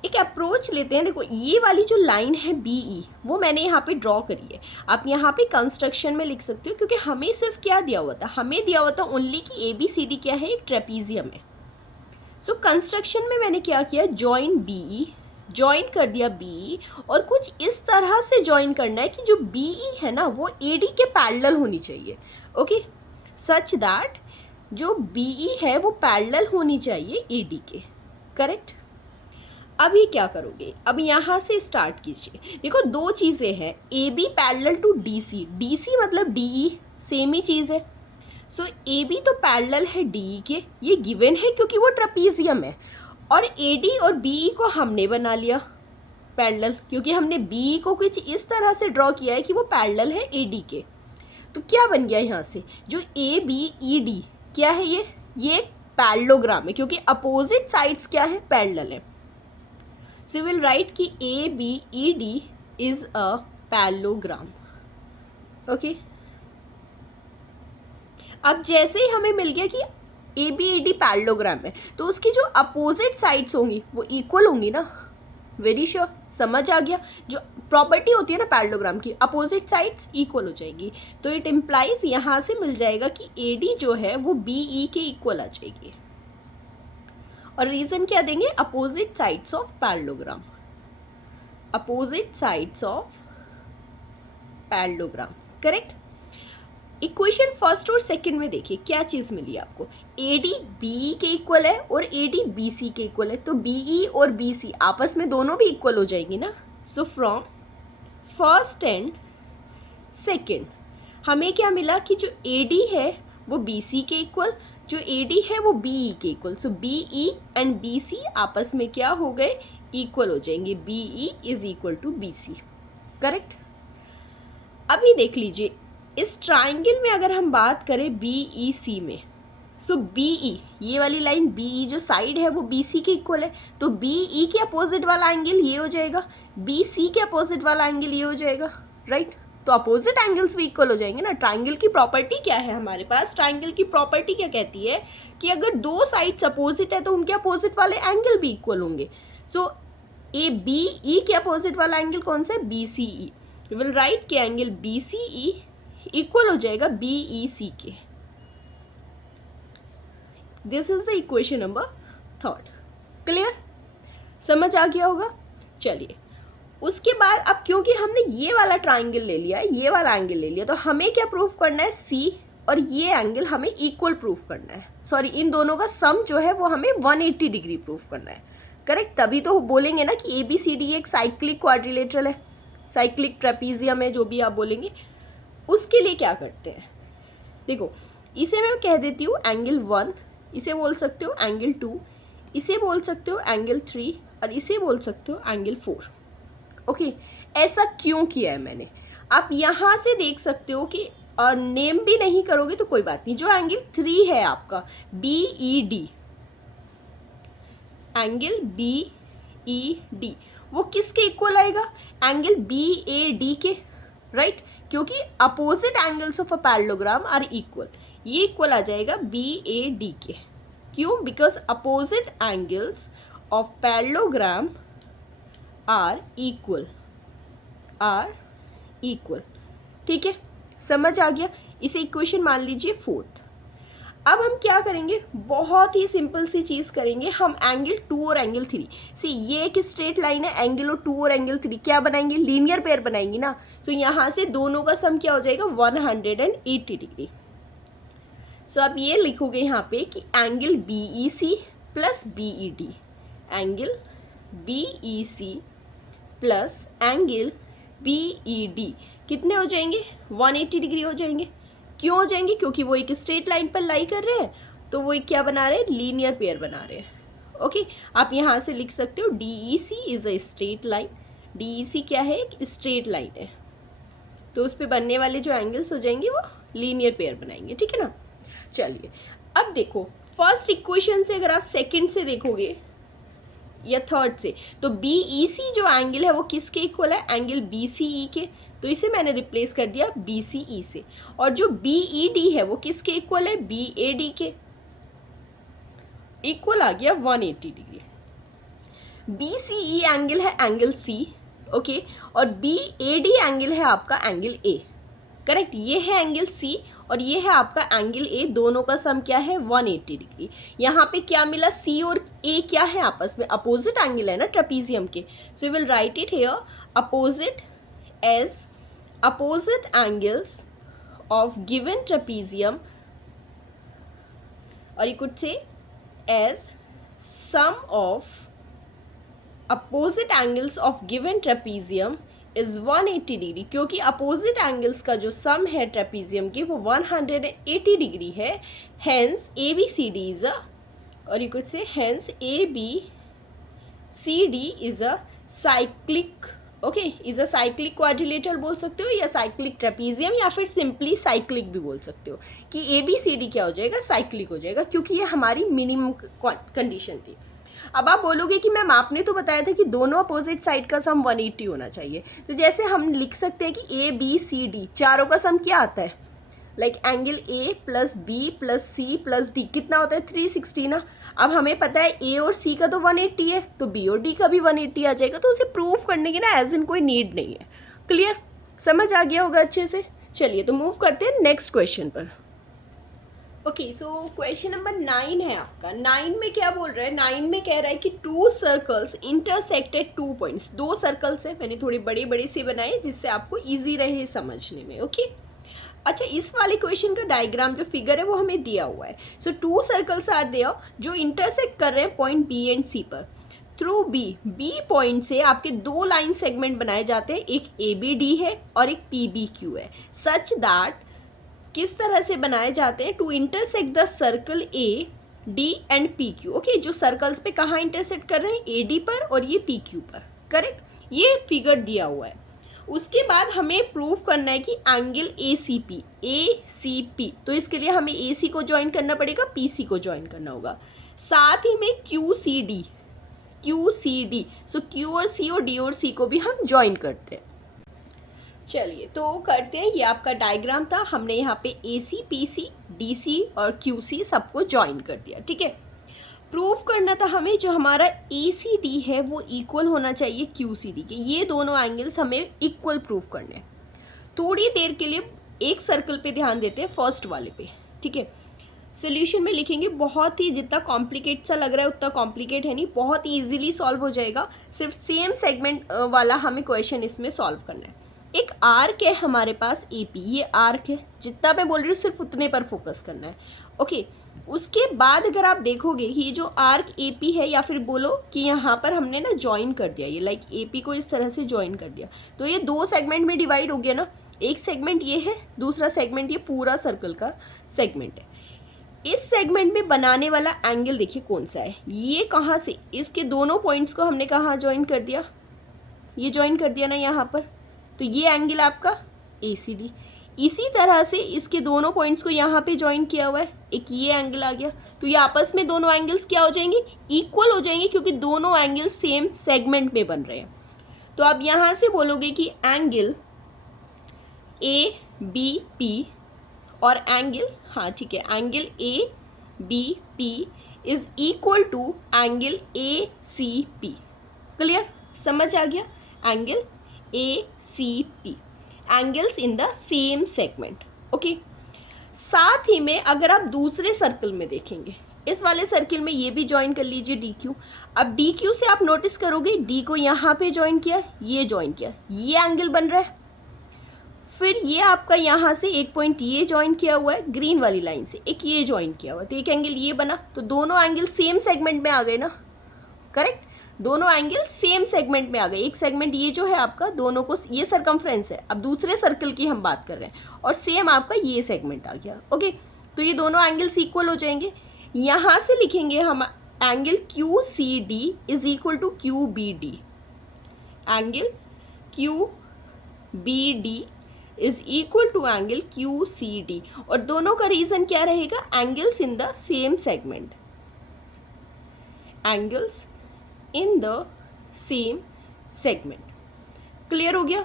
एक अप्रोच लेते हैं। देखो, ये वाली जो लाइन है BE वो मैंने यहाँ पे ड्रॉ करी है, आप यहाँ पे कंस्ट्रक्शन में लिख सकते हो, क्योंकि हमें सिर्फ क्या दिया हुआ था, हमें दिया हुआ था ओनली कि ABCD क्या है, एक ट्रेपीजियम है। सो कंस्ट्रक्शन में मैंने क्या किया, जॉइन BE, ज्वाइन कर दिया BE, और कुछ इस तरह से ज्वाइन करना है कि जो BE है ना वो AD के पैरेलल होनी चाहिए, ओके, सच दैट जो BE है वो पैरेलल होनी चाहिए AD के, करेक्ट? अब ये क्या करोगे, अब यहाँ से स्टार्ट कीजिए। देखो, दो चीज़ें हैं, AB parallel to DC, DC मतलब DE, सेम ही चीज़ है। सो AB तो पैरेलल है DE के, ये गिवन है क्योंकि वो ट्रेपीजियम है, और AD और BE को हमने बना लिया पैरेलल, क्योंकि हमने BE को कुछ इस तरह से ड्रॉ किया है कि वो पैरेलल है AD के। तो क्या बन गया यहाँ से, जो ABED क्या है, ये पैरेललोग्राम है, क्योंकि अपोजिट साइड्स क्या है, पैरेलल है। सो विल राइट कि ABED is a parallelogram, okay. अब जैसे ही हमें मिल गया कि ABED पैरेललोग्राम है, तो उसकी जो अपोजिट साइड्स होंगी वो इक्वल होंगी ना, वेरी श्योर, समझ आ गया? जो प्रॉपर्टी होती है ना पैरेललोग्राम की, अपोजिट साइड्स इक्वल हो जाएगी, तो इट इम्प्लाइज यहाँ से मिल जाएगा कि AD जो है वो BE के इक्वल आ जाएगी। और रीजन क्या देंगे, opposite sides of parallelogram, opposite sides of parallelogram, correct? Equation first और सेकंड में देखिए क्या चीज मिली आपको, AD BE के इक्वल है और AD BC के इक्वल है, तो BE और BC आपस में दोनों भी इक्वल हो जाएंगी ना। So from first and second हमें क्या मिला कि जो AD है वो BC के इक्वल, जो AD है वो BE के equal. So BE and BC आपस में क्या हो गए, इक्वल हो जाएंगे, BE is equal to BC, correct? अभी देख लीजिए, इस ट्राइंगल में अगर हम बात करें BEC में, सो BE ये वाली लाइन BE जो साइड है वो BC के इक्वल है, तो BE के अपोजिट वाला एंगल ये हो जाएगा, BC के अपोजिट वाला एंगल ये हो जाएगा, राइट? तो अपोजिट एंगल्स भी इक्वल हो जाएंगे ना। ट्राइंगल की प्रॉपर्टी क्या है हमारे पास, ट्राइंगल की प्रॉपर्टी क्या कहती है कि अगर दो साइड्स अपोजिट है तो उनके अपोजिट वाले एंगल भी इक्वल होंगे। सो ABE के अपोजिट वाला एंगल कौन सा है, BCE। यू विल राइट कि एंगल BCE इक्वल हो जाएगा BEC के। This is the equation number third, clear? समझ आ गया होगा? चलिए, उसके बाद अब क्योंकि हमने ये वाला ट्राइंगल ले लिया है, ये वाला एंगल ले लिया, तो हमें क्या प्रूफ करना है, C और ये एंगल हमें इक्वल प्रूफ करना है, सॉरी इन दोनों का सम जो है वो हमें 180 डिग्री प्रूफ करना है, करेक्ट? तभी तो बोलेंगे ना कि ABCD एक साइक्लिक क्वाड्रिलेटरल है, साइक्लिक ट्रेपीजियम है, जो भी आप बोलेंगे। उसके लिए क्या करते हैं, देखो, इसे मैं कह देती हूँ एंगल 1, इसे बोल सकते हो एंगल 2, इसे बोल सकते हो एंगल 3, और इसे बोल सकते हो एंगल 4, ओके? ऐसा क्यों किया है मैंने, आप यहाँ से देख सकते हो कि और नेम भी नहीं करोगे तो कोई बात नहीं, जो एंगल 3 है आपका BED, एंगल BED वो किसके इक्वल आएगा, एंगल BAD के, राइट? क्योंकि opposite angles of a parallelogram are equal, ये इक्वल आ जाएगा BAD के। क्यों? Because opposite angles of parallelogram are equal, ठीक है, समझ आ गया। इसे इक्वेशन मान लीजिए फोर्थ। अब हम क्या करेंगे, बहुत ही सिंपल सी चीज़ करेंगे, हम एंगल 2 और एंगल 3 से, ये एक स्ट्रेट लाइन है, एंगल 2 और एंगल 3 क्या बनाएंगे, लीनियर पेयर बनाएंगे ना। सो यहाँ से दोनों का सम क्या हो जाएगा, 180 डिग्री। सो आप ये लिखोगे यहाँ पे कि angle BEC plus BED, angle BEC plus angle BED कितने हो जाएंगे, 180 डिग्री हो जाएंगे। क्यों हो जाएंगे, क्योंकि वो एक स्ट्रेट लाइन पर लाई कर रहे हैं, तो वो एक क्या बना रहे हैं, लीनियर पेयर बना रहे हैं। ओके, आप यहाँ से लिख सकते हो DEC is a straight line. DEC क्या है, एक स्ट्रेट लाइन है, तो उस पर बनने वाले जो एंगल्स हो जाएंगे वो लीनियर पेयर बनाएंगे, ठीक है ना। चलिए अब देखो, फर्स्ट इक्वेशन से अगर आप सेकंड से देखोगे या थर्ड से, तो BEC जो एंगल है वो किसके इक्वल है, एंगल BCE के, तो इसे मैंने रिप्लेस कर दिया BCE से। और जो BED है वो किसके इक्वल है, BAD के इक्वल आ गया 180 डिग्री। BCE एंगल है एंगल C, ओके, और BAD एंगल है आपका एंगल A, करेक्ट। ये है एंगल C और ये है आपका एंगल A, दोनों का सम क्या है, 180 डिग्री। यहाँ पे क्या मिला, C और A क्या है आपस में, अपोजिट एंगल है ना ट्रेपीजियम के। So will write it here opposite as opposite angles of given trapezium, or you could say as sum of opposite angles of given trapezium is 180 degree, क्योंकि opposite angles का जो सम है trapezium की वो 180 degree है। Hence ABCD is अ, और you could से hence ABCD is a cyclic, okay, is a cyclic quadrilateral बोल सकते हो, या साइक्लिक ट्रेपीजियम, या फिर सिंपली साइक्लिक भी बोल सकते हो कि ABCD क्या हो जाएगा, साइक्लिक हो जाएगा, क्योंकि ये हमारी मिनिमम कंडीशन थी। अब आप बोलोगे कि मैम आपने तो बताया था कि दोनों अपोजिट साइड का सम 180 होना चाहिए, तो जैसे हम लिख सकते हैं कि ABCD चारों का सम क्या आता है, like angle A plus B plus C plus D कितना होता है, 360 ना। अब हमें पता है A और C का तो 180 है, तो B और D का भी 180 आ जाएगा, तो उसे प्रूफ करने की ना एज इन कोई नीड नहीं है। क्लियर, समझ आ गया होगा अच्छे से। चलिए तो मूव करते हैं नेक्स्ट क्वेश्चन पर। ओके, सो क्वेश्चन नंबर 9 है आपका। 9 में क्या बोल रहा है, 9 में कह रहा है कि 2 सर्कल्स इंटरसेक्टेड 2 पॉइंट्स, 2 सर्कल्स है, मैंने थोड़े बड़े बड़े से बनाए जिससे आपको ईजी रहे समझने में। ओके, अच्छा, इस वाले क्वेश्चन का डायग्राम जो फिगर है वो हमें दिया हुआ है। सो 2 सर्कल्स आर देयर जो इंटरसेक्ट कर रहे हैं पॉइंट B एंड C पर। थ्रू B पॉइंट से आपके 2 लाइन सेगमेंट बनाए जाते हैं, एक ABD है और एक PBQ है, सच दैट किस तरह से बनाए जाते हैं, to intersect the circle AD and PQ। Okay, जो सर्कल्स पे कहाँ इंटरसेक्ट कर रहे हैं, AD पर और ये PQ पर, करेक्ट। ये फिगर दिया हुआ है। उसके बाद हमें प्रूफ करना है कि एंगल ACP, तो इसके लिए हमें AC को ज्वाइन करना पड़ेगा, PC को ज्वाइन करना होगा, साथ ही में QCD, सो Q और C और D और C को भी हम ज्वाइन करते हैं। चलिए तो करते हैं, ये आपका डायग्राम था, हमने यहाँ पे AC, PC, DC और QC सबको ज्वाइन कर दिया, ठीक है। प्रूफ करना था हमें जो हमारा ACD है वो इक्वल होना चाहिए QCD के, ये दोनों एंगल्स हमें इक्वल प्रूफ करने हैं। थोड़ी देर के लिए एक सर्कल पे ध्यान देते हैं, फर्स्ट वाले पे, ठीक है। सोल्यूशन में लिखेंगे, बहुत ही जितना कॉम्प्लिकेट सा लग रहा है उतना कॉम्प्लिकेट है नहीं, बहुत ही ईजिली सॉल्व हो जाएगा। सिर्फ सेम सेगमेंट वाला हमें क्वेश्चन इसमें सॉल्व करना है। एक आर्क है हमारे पास AP, ये आर्क है, जितना मैं बोल रही हूँ सिर्फ उतने पर फोकस करना है, ओके। उसके बाद अगर आप देखोगे कि ये जो आर्क AP है, या फिर बोलो कि यहाँ पर हमने ना ज्वाइन कर दिया, ये लाइक AP को इस तरह से ज्वाइन कर दिया, तो ये 2 सेगमेंट में डिवाइड हो गया ना। एक सेगमेंट ये है, दूसरा सेगमेंट ये पूरा सर्कल का सेगमेंट है। इस सेगमेंट में बनाने वाला एंगल देखिए कौन सा है, ये कहाँ से, इसके दोनों पॉइंट्स को हमने कहाँ ज्वाइन कर दिया, ये ज्वाइन कर दिया ना यहाँ पर, तो ये एंगल आपका ACD। इसी तरह से इसके दोनों पॉइंट्स को यहाँ पे ज्वाइन किया हुआ है, एक ये एंगल आ गया, तो ये आपस में दोनों एंगल्स क्या हो जाएंगे, इक्वल हो जाएंगे, क्योंकि दोनों एंगल सेम सेगमेंट में बन रहे हैं। तो आप यहाँ से बोलोगे कि एंगल ABP और एंगल, हाँ ठीक है, angle ABP is equal to angle ACP। Clear, समझ आ गया, angle ACP। Angles in the same segment. Okay, साथ ही में अगर आप दूसरे सर्कल में देखेंगे, इस वाले सर्किल में ये भी ज्वाइन कर लीजिए डी क्यू। अब डी क्यू से आप नोटिस करोगे डी को यहाँ पे ज्वाइन किया, ये ज्वाइन किया, ये एंगल बन रहा है। फिर ये आपका यहाँ से एक पॉइंट ये ज्वाइन किया हुआ है ग्रीन वाली लाइन से, एक ये ज्वाइन किया हुआ है, तो एक एंगल ये बना। तो दोनों एंगल सेम सेगमेंट में आ गए ना, करेक्ट, दोनों एंगल सेम सेगमेंट में आ गए। एक सेगमेंट ये जो है आपका, दोनों को ये सरकमफ्रेंस है, अब दूसरे सर्कल की हम बात कर रहे हैं, और सेम आपका ये सेगमेंट आ गया। ओके, तो ये दोनों एंगल्स इक्वल हो जाएंगे। यहाँ से लिखेंगे हम angle Q C D is equal to Q B D, angle Q B D is equal to angle Q C D, और दोनों का रीजन क्या रहेगा, angles in the same segment, angles in the same segment. Clear हो गया,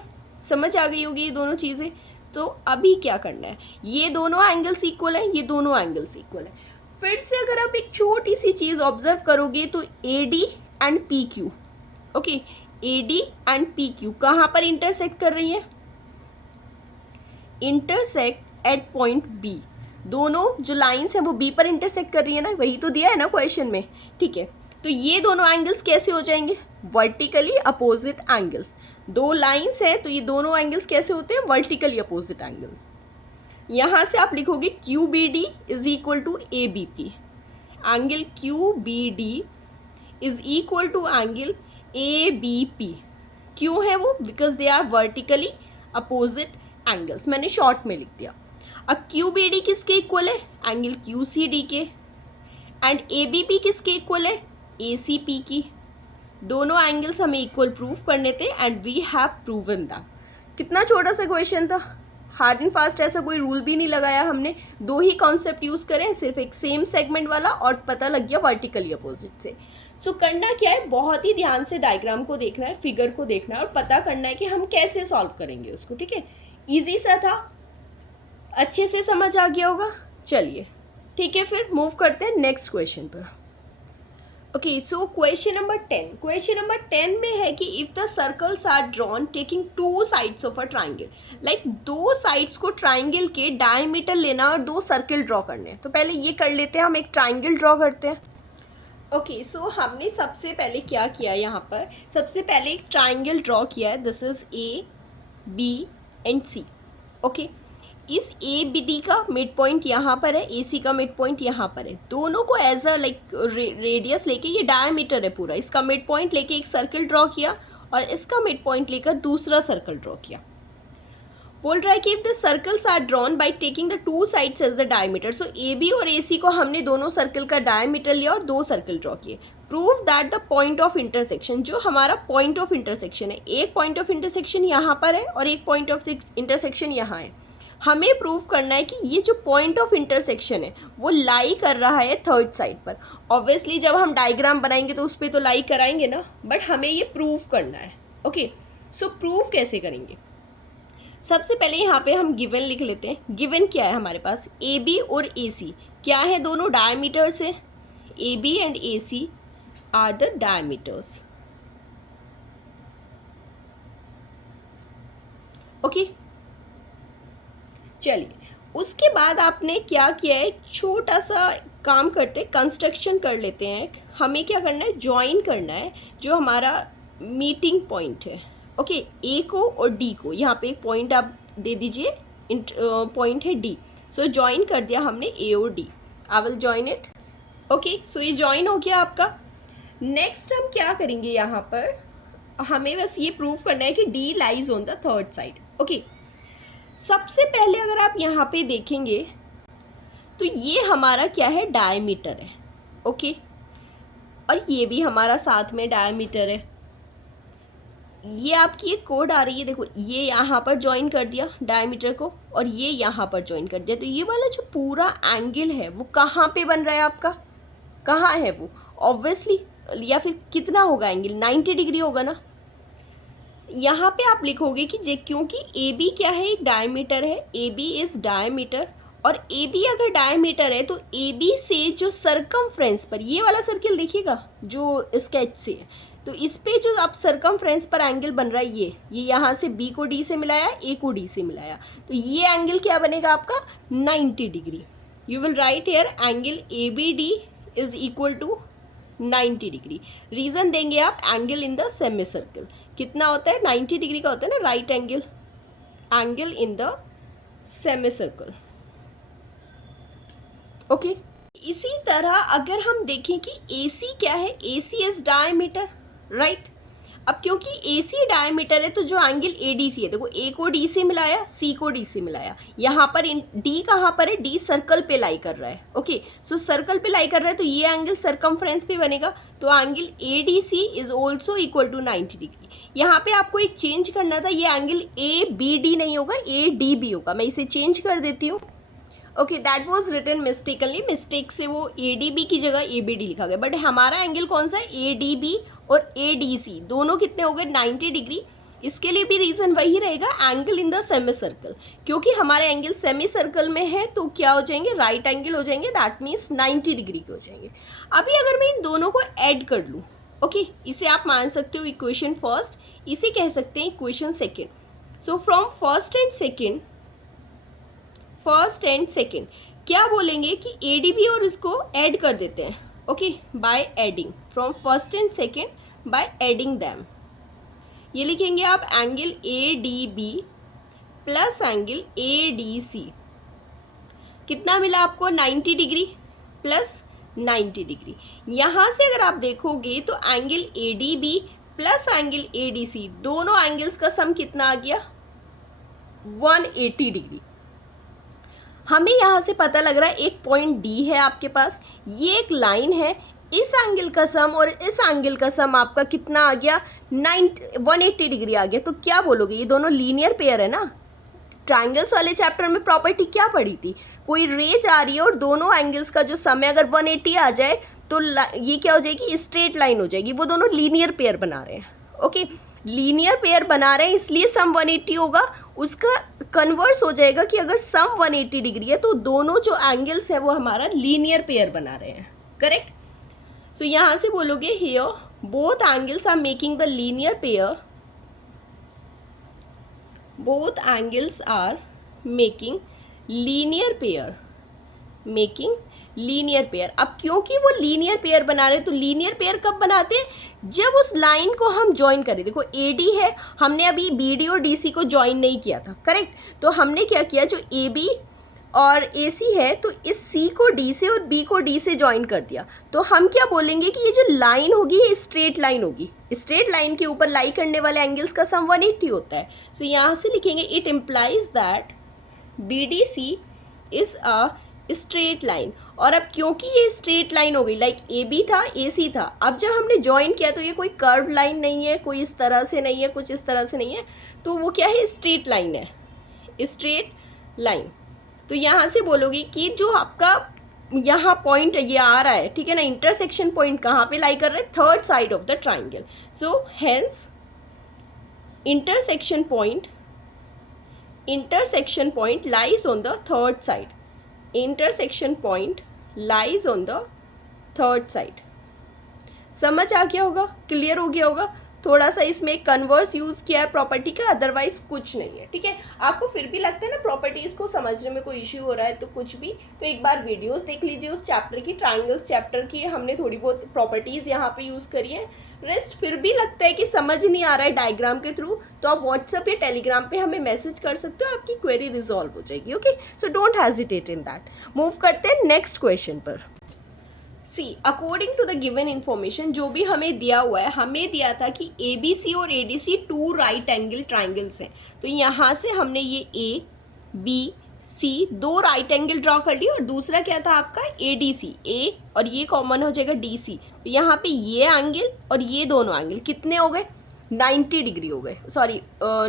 समझ आ गई होगी ये दोनों चीज़ें। तो अभी क्या करना है, ये दोनों एंगल्स इक्वल है, ये दोनों एंगल्स इक्वल है। फिर से अगर आप एक छोटी सी चीज़ ऑब्जर्व करोगे तो A D and P Q, okay, A D and P Q कहाँ पर इंटरसेक्ट कर रही है, इंटरसेक्ट एट पॉइंट बी। दोनों जो लाइंस हैं वो बी पर इंटरसेक्ट कर रही है ना, वही तो दिया है ना क्वेश्चन में, ठीक है। तो ये दोनों एंगल्स कैसे हो जाएंगे, वर्टिकली अपोजिट एंगल्स। दो लाइंस हैं तो ये दोनों एंगल्स कैसे होते हैं, वर्टिकली अपोजिट एंगल्स। यहाँ से आप लिखोगे Q B D is equal to A B P, angle Q B D is equal to angle A B P. क्यों है वो, because they are vertically opposite angles, मैंने शॉर्ट में लिख दिया। अब क्यू बी डी किसके इक्वल है, एंगल क्यू सी डी के, एंड ए बी पी किसके इक्वल है, ए सी पी की। दोनों एंगल्स हमें इक्वल प्रूव करने थे and we have proven that. कितना छोटा सा क्वेश्चन था, हार्ड एंड फास्ट, ऐसा कोई रूल भी नहीं लगाया हमने, दो ही कॉन्सेप्ट यूज करें, सिर्फ एक सेम सेगमेंट वाला और पता लग गया वर्टिकली अपोजिट से। सो करना क्या है, बहुत ही ध्यान से डायग्राम को देखना है, फिगर को देखना है और पता करना है कि हम कैसे सॉल्व करेंगे उसको, ठीक है। इजी सा था, अच्छे से समझ आ गया होगा। चलिए ठीक है, फिर मूव करते हैं नेक्स्ट क्वेश्चन पर। Okay, so question number 10, question number 10 में है कि if the circles are drawn taking two sides of a triangle, like दो साइड्स को ट्राइंगल के डायमीटर लेना और दो सर्कल ड्रॉ करने हैं। तो पहले ये कर लेते हैं, हम एक ट्राइंगल ड्रॉ करते हैं। ओके, सो हमने सबसे पहले क्या किया, यहाँ पर सबसे पहले एक ट्राइंगल ड्रॉ किया है, this is A B and C. Okay, इस ए बी डी का मिड पॉइंट यहाँ पर है, ए सी का मिड पॉइंट यहाँ पर है, दोनों को एज अ लाइक रेडियस लेके, ये डायमीटर है पूरा, इसका मिड पॉइंट लेके एक सर्कल ड्रॉ किया और इसका मिड पॉइंट लेकर दूसरा सर्कल ड्रॉ किया। बोल रहा है कि if the circles are drawn by taking the two sides as the diameter, so A B और ए सी को हमने दोनों सर्कल का डायमीटर लिया और दो सर्कल ड्रॉ किए। Prove that the point of intersection, जो हमारा पॉइंट ऑफ इंटरसेक्शन है, एक पॉइंट ऑफ इंटरसेक्शन यहाँ पर है और एक पॉइंट ऑफ इंटरसेक्शन यहाँ है, हमें प्रूव करना है कि ये जो पॉइंट ऑफ इंटरसेक्शन है वो लाई कर रहा है थर्ड साइड पर। ऑब्वियसली जब हम डायग्राम बनाएंगे तो उस पर तो लाई कराएंगे ना, बट हमें ये प्रूव करना है। ओके, सो प्रूव कैसे करेंगे, सबसे पहले यहाँ पे हम गिवन लिख लेते हैं। गिवन क्या है हमारे पास, ए बी और ए सी क्या है, दोनों डायमीटर्स है, A B and A C are the diameters. Okay, चलिए उसके बाद आपने क्या किया है, छोटा सा काम करते, कंस्ट्रक्शन कर लेते हैं। हमें क्या करना है, ज्वाइन करना है जो हमारा मीटिंग पॉइंट है। ओके, ए को और डी को, यहाँ पे एक पॉइंट आप दे दीजिए, पॉइंट है डी, सो ज्वाइन कर दिया हमने ए और D. I will join it. Okay, so ये ज्वाइन हो गया आपका। नेक्स्ट हम क्या करेंगे, यहाँ पर हमें बस ये प्रूव करना है कि D lies on the third side. Okay, सबसे पहले अगर आप यहाँ पे देखेंगे तो ये हमारा क्या है, डायमीटर है। ओके, और ये भी हमारा साथ में डायमीटर है। ये आपकी एक कोड आ रही है, देखो ये यहाँ पर ज्वाइन कर दिया डायमीटर को और ये यहाँ पर ज्वाइन कर दिया, तो ये वाला जो पूरा एंगल है वो कहाँ पे बन रहा है आपका, कहाँ है वो, ऑब्वियसली, या फिर कितना होगा एंगल, 90 डिग्री होगा ना। यहाँ पे आप लिखोगे कि क्योंकि ए बी क्या है, एक डायमीटर है, ए बी इज डायमीटर, और ए बी अगर डायमीटर है तो ए बी से जो सरकमफ्रेंस पर, ये वाला सर्किल देखिएगा जो स्केच से है, तो इस पे जो अब सर्कमफ्रेंस पर एंगल बन रहा है ये यहाँ से बी को डी से मिलाया, ए को डी से मिलाया, तो ये एंगल क्या बनेगा आपका 90 degree. You will write here angle A B D is equal to 90 degree. Reason देंगे आप angle in the semi circle कितना होता है 90 डिग्री का होता है ना right angle, angle in the semi circle. Okay, इसी तरह अगर हम देखें कि AC क्या है, AC इज डायमीटर, राइट। अब क्योंकि AC डायमीटर है तो जो एंगल ADC है, देखो A को D से मिलाया, C को D से मिलाया, यहाँ पर D कहाँ पर है, D सर्कल पे लाई कर रहा है। ओके, सो सर्कल पे लाई कर रहा है तो ये एंगल सर्कमफ्रेंस पे बनेगा, तो angle ADC is also equal to 90 degree. यहाँ पे आपको एक चेंज करना था, ये एंगल ABD नहीं होगा, ADB होगा। मैं इसे चेंज कर देती हूँ। Okay, that was written mistakenly, mistake से वो ADB की जगह ABD लिखा गया, बट हमारा एंगल कौन सा है, ADB और ADC दोनों कितने हो गए 90 डिग्री। इसके लिए भी रीज़न वही रहेगा, angle in the semi circle, क्योंकि हमारे एंगल सेमी सर्कल में है तो क्या हो जाएंगे, राइट एंगल हो जाएंगे, दैट मीन्स 90 डिग्री के हो जाएंगे। अभी अगर मैं इन दोनों को ऐड कर लूँ, ओके, इसे आप मान सकते हो इक्वेशन फर्स्ट, इसे कह सकते हैं equation second. So from first and second क्या बोलेंगे कि ADB और इसको ऐड कर देते हैं, okay, by adding from first and second by adding them. ये लिखेंगे आप angle ADB plus angle ADC कितना मिला आपको 90 डिग्री प्लस 90 डिग्री। यहाँ से अगर आप देखोगे तो angle ADB plus angle ADC दोनों एंगल्स का सम कितना आ गया 180 डिग्री। हमें यहाँ से पता लग रहा है एक पॉइंट D है आपके पास, ये एक लाइन है, इस एंगल का सम और इस एंगल का सम आपका कितना आ गया 180 डिग्री आ गया। तो क्या बोलोगे, ये दोनों लीनियर पेयर है ना। ट्राइंगल्स वाले चैप्टर में प्रॉपर्टी क्या पढ़ी थी, कोई रे जा रही है और दोनों एंगल्स का जो सम है अगर 180 आ जाए तो ये क्या हो जाएगी, स्ट्रेट लाइन हो जाएगी। वो दोनों लीनियर पेयर बना रहे हैं, ओके, लीनियर पेयर बना रहे हैं इसलिए सम 180 होगा। उसका कन्वर्स हो जाएगा कि अगर सम 180 डिग्री है तो दोनों जो एंगल्स है वो हमारा लीनियर पेयर बना रहे हैं, करेक्ट। सो यहाँ से बोलोगे here both angles are making the linear pair, both angles are making linear pair, making linear pair. अब क्योंकि वो लीनियर पेयर बना रहे हैं तो लीनियर पेयर कब बनाते हैं, जब उस लाइन को हम ज्वाइन करें। देखो AD है, हमने अभी BD और DC को ज्वाइन नहीं किया था, करेक्ट। तो हमने क्या किया, जो AB और AC है तो इस C को D से और B को D से ज्वाइन कर दिया। तो हम क्या बोलेंगे कि ये जो लाइन होगी ये स्ट्रेट लाइन होगी, स्ट्रेट लाइन के ऊपर लाई करने वाले एंगल्स का सम 180 होता है। सो यहाँ से लिखेंगे it implies that BDC is a straight line. और अब क्योंकि ये स्ट्रेट लाइन हो गई, लाइक AB था AC था, अब जब हमने ज्वाइन किया तो ये कोई कर्व लाइन नहीं है, कोई इस तरह से नहीं है, कुछ इस तरह से नहीं है, तो वो क्या है, स्ट्रेट लाइन है, स्ट्रेट लाइन। तो यहाँ से बोलोगे कि जो आपका यहाँ पॉइंट ये आ रहा है, ठीक है ना, इंटरसेक्शन पॉइंट कहाँ पे लाई कर रहे हैं, third side of the triangle. So hence intersection point lies on the third side, intersection point lies on the third side. समझ आ गया होगा, क्लियर हो गया होगा। थोड़ा सा इसमें कन्वर्स यूज़ किया है प्रॉपर्टी का, अदरवाइज कुछ नहीं है, ठीक है। आपको फिर भी लगता है ना प्रॉपर्टीज़ को समझने में कोई इश्यू हो रहा है तो कुछ भी, तो एक बार वीडियोस देख लीजिए उस चैप्टर की, ट्राइंगल्स चैप्टर की, हमने थोड़ी बहुत प्रॉपर्टीज़ यहाँ पे यूज़ करी है। रेस्ट फिर भी लगता है कि समझ नहीं आ रहा है डायग्राम के थ्रू, तो आप व्हाट्सएप या टेलीग्राम पे हमें मैसेज कर सकते हो, आपकी क्वेरी रिजॉल्व हो जाएगी, okay. So don't hesitate in that. Move करते हैं नेक्स्ट क्वेश्चन पर। See according to the given information, जो भी हमें दिया हुआ है, हमें दिया था कि ABC और ADC 2 राइट एंगल ट्राइंगल्स हैं। तो यहाँ से हमने ये ABC 2 राइट एंगल ड्रॉ कर लिया और दूसरा क्या था आपका ADC, A और ये कॉमन हो जाएगा DC। तो यहाँ पे ये एंगल और ये दोनों एंगल कितने हो गए 90 डिग्री हो गए, सॉरी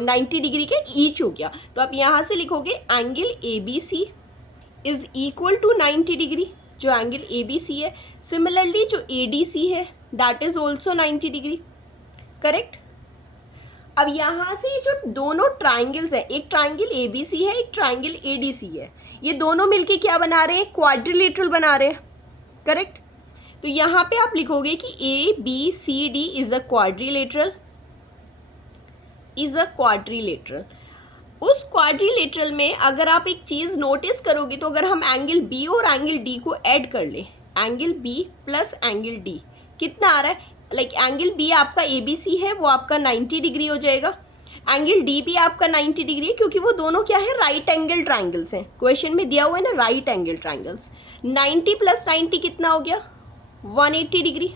90 डिग्री के ईच हो गया। तो आप यहाँ से लिखोगे angle ABC is equal to 90 degree, जो एंगल ABC है। सिमिलरली जो ADC है that is also 90 degree, correct. अब यहाँ से जो दोनों ट्राइंगल्स हैं, एक ट्राइंगल ABC है, एक ट्राइंगल ADC है, ये दोनों मिलके क्या बना रहे हैं, क्वाड्रिलेटरल बना रहे हैं, करेक्ट। तो यहाँ पे आप लिखोगे कि ABCD इज अ क्वाड्रिलेटरल, उस क्वाड्रिलेटरल में अगर आप एक चीज़ नोटिस करोगे तो अगर हम एंगल बी और एंगल डी को ऐड कर लें, angle B plus angle D कितना आ रहा है, लाइक एंगल बी आपका ABC है वो आपका 90 डिग्री हो जाएगा, एंगल डी भी आपका 90 डिग्री है क्योंकि वो दोनों क्या है, राइट एंगल ट्राइंगल्स हैं। क्वेश्चन में दिया हुआ है ना राइट एंगल ट्राइंगल्स। 90 प्लस 90 कितना हो गया, 180 डिग्री।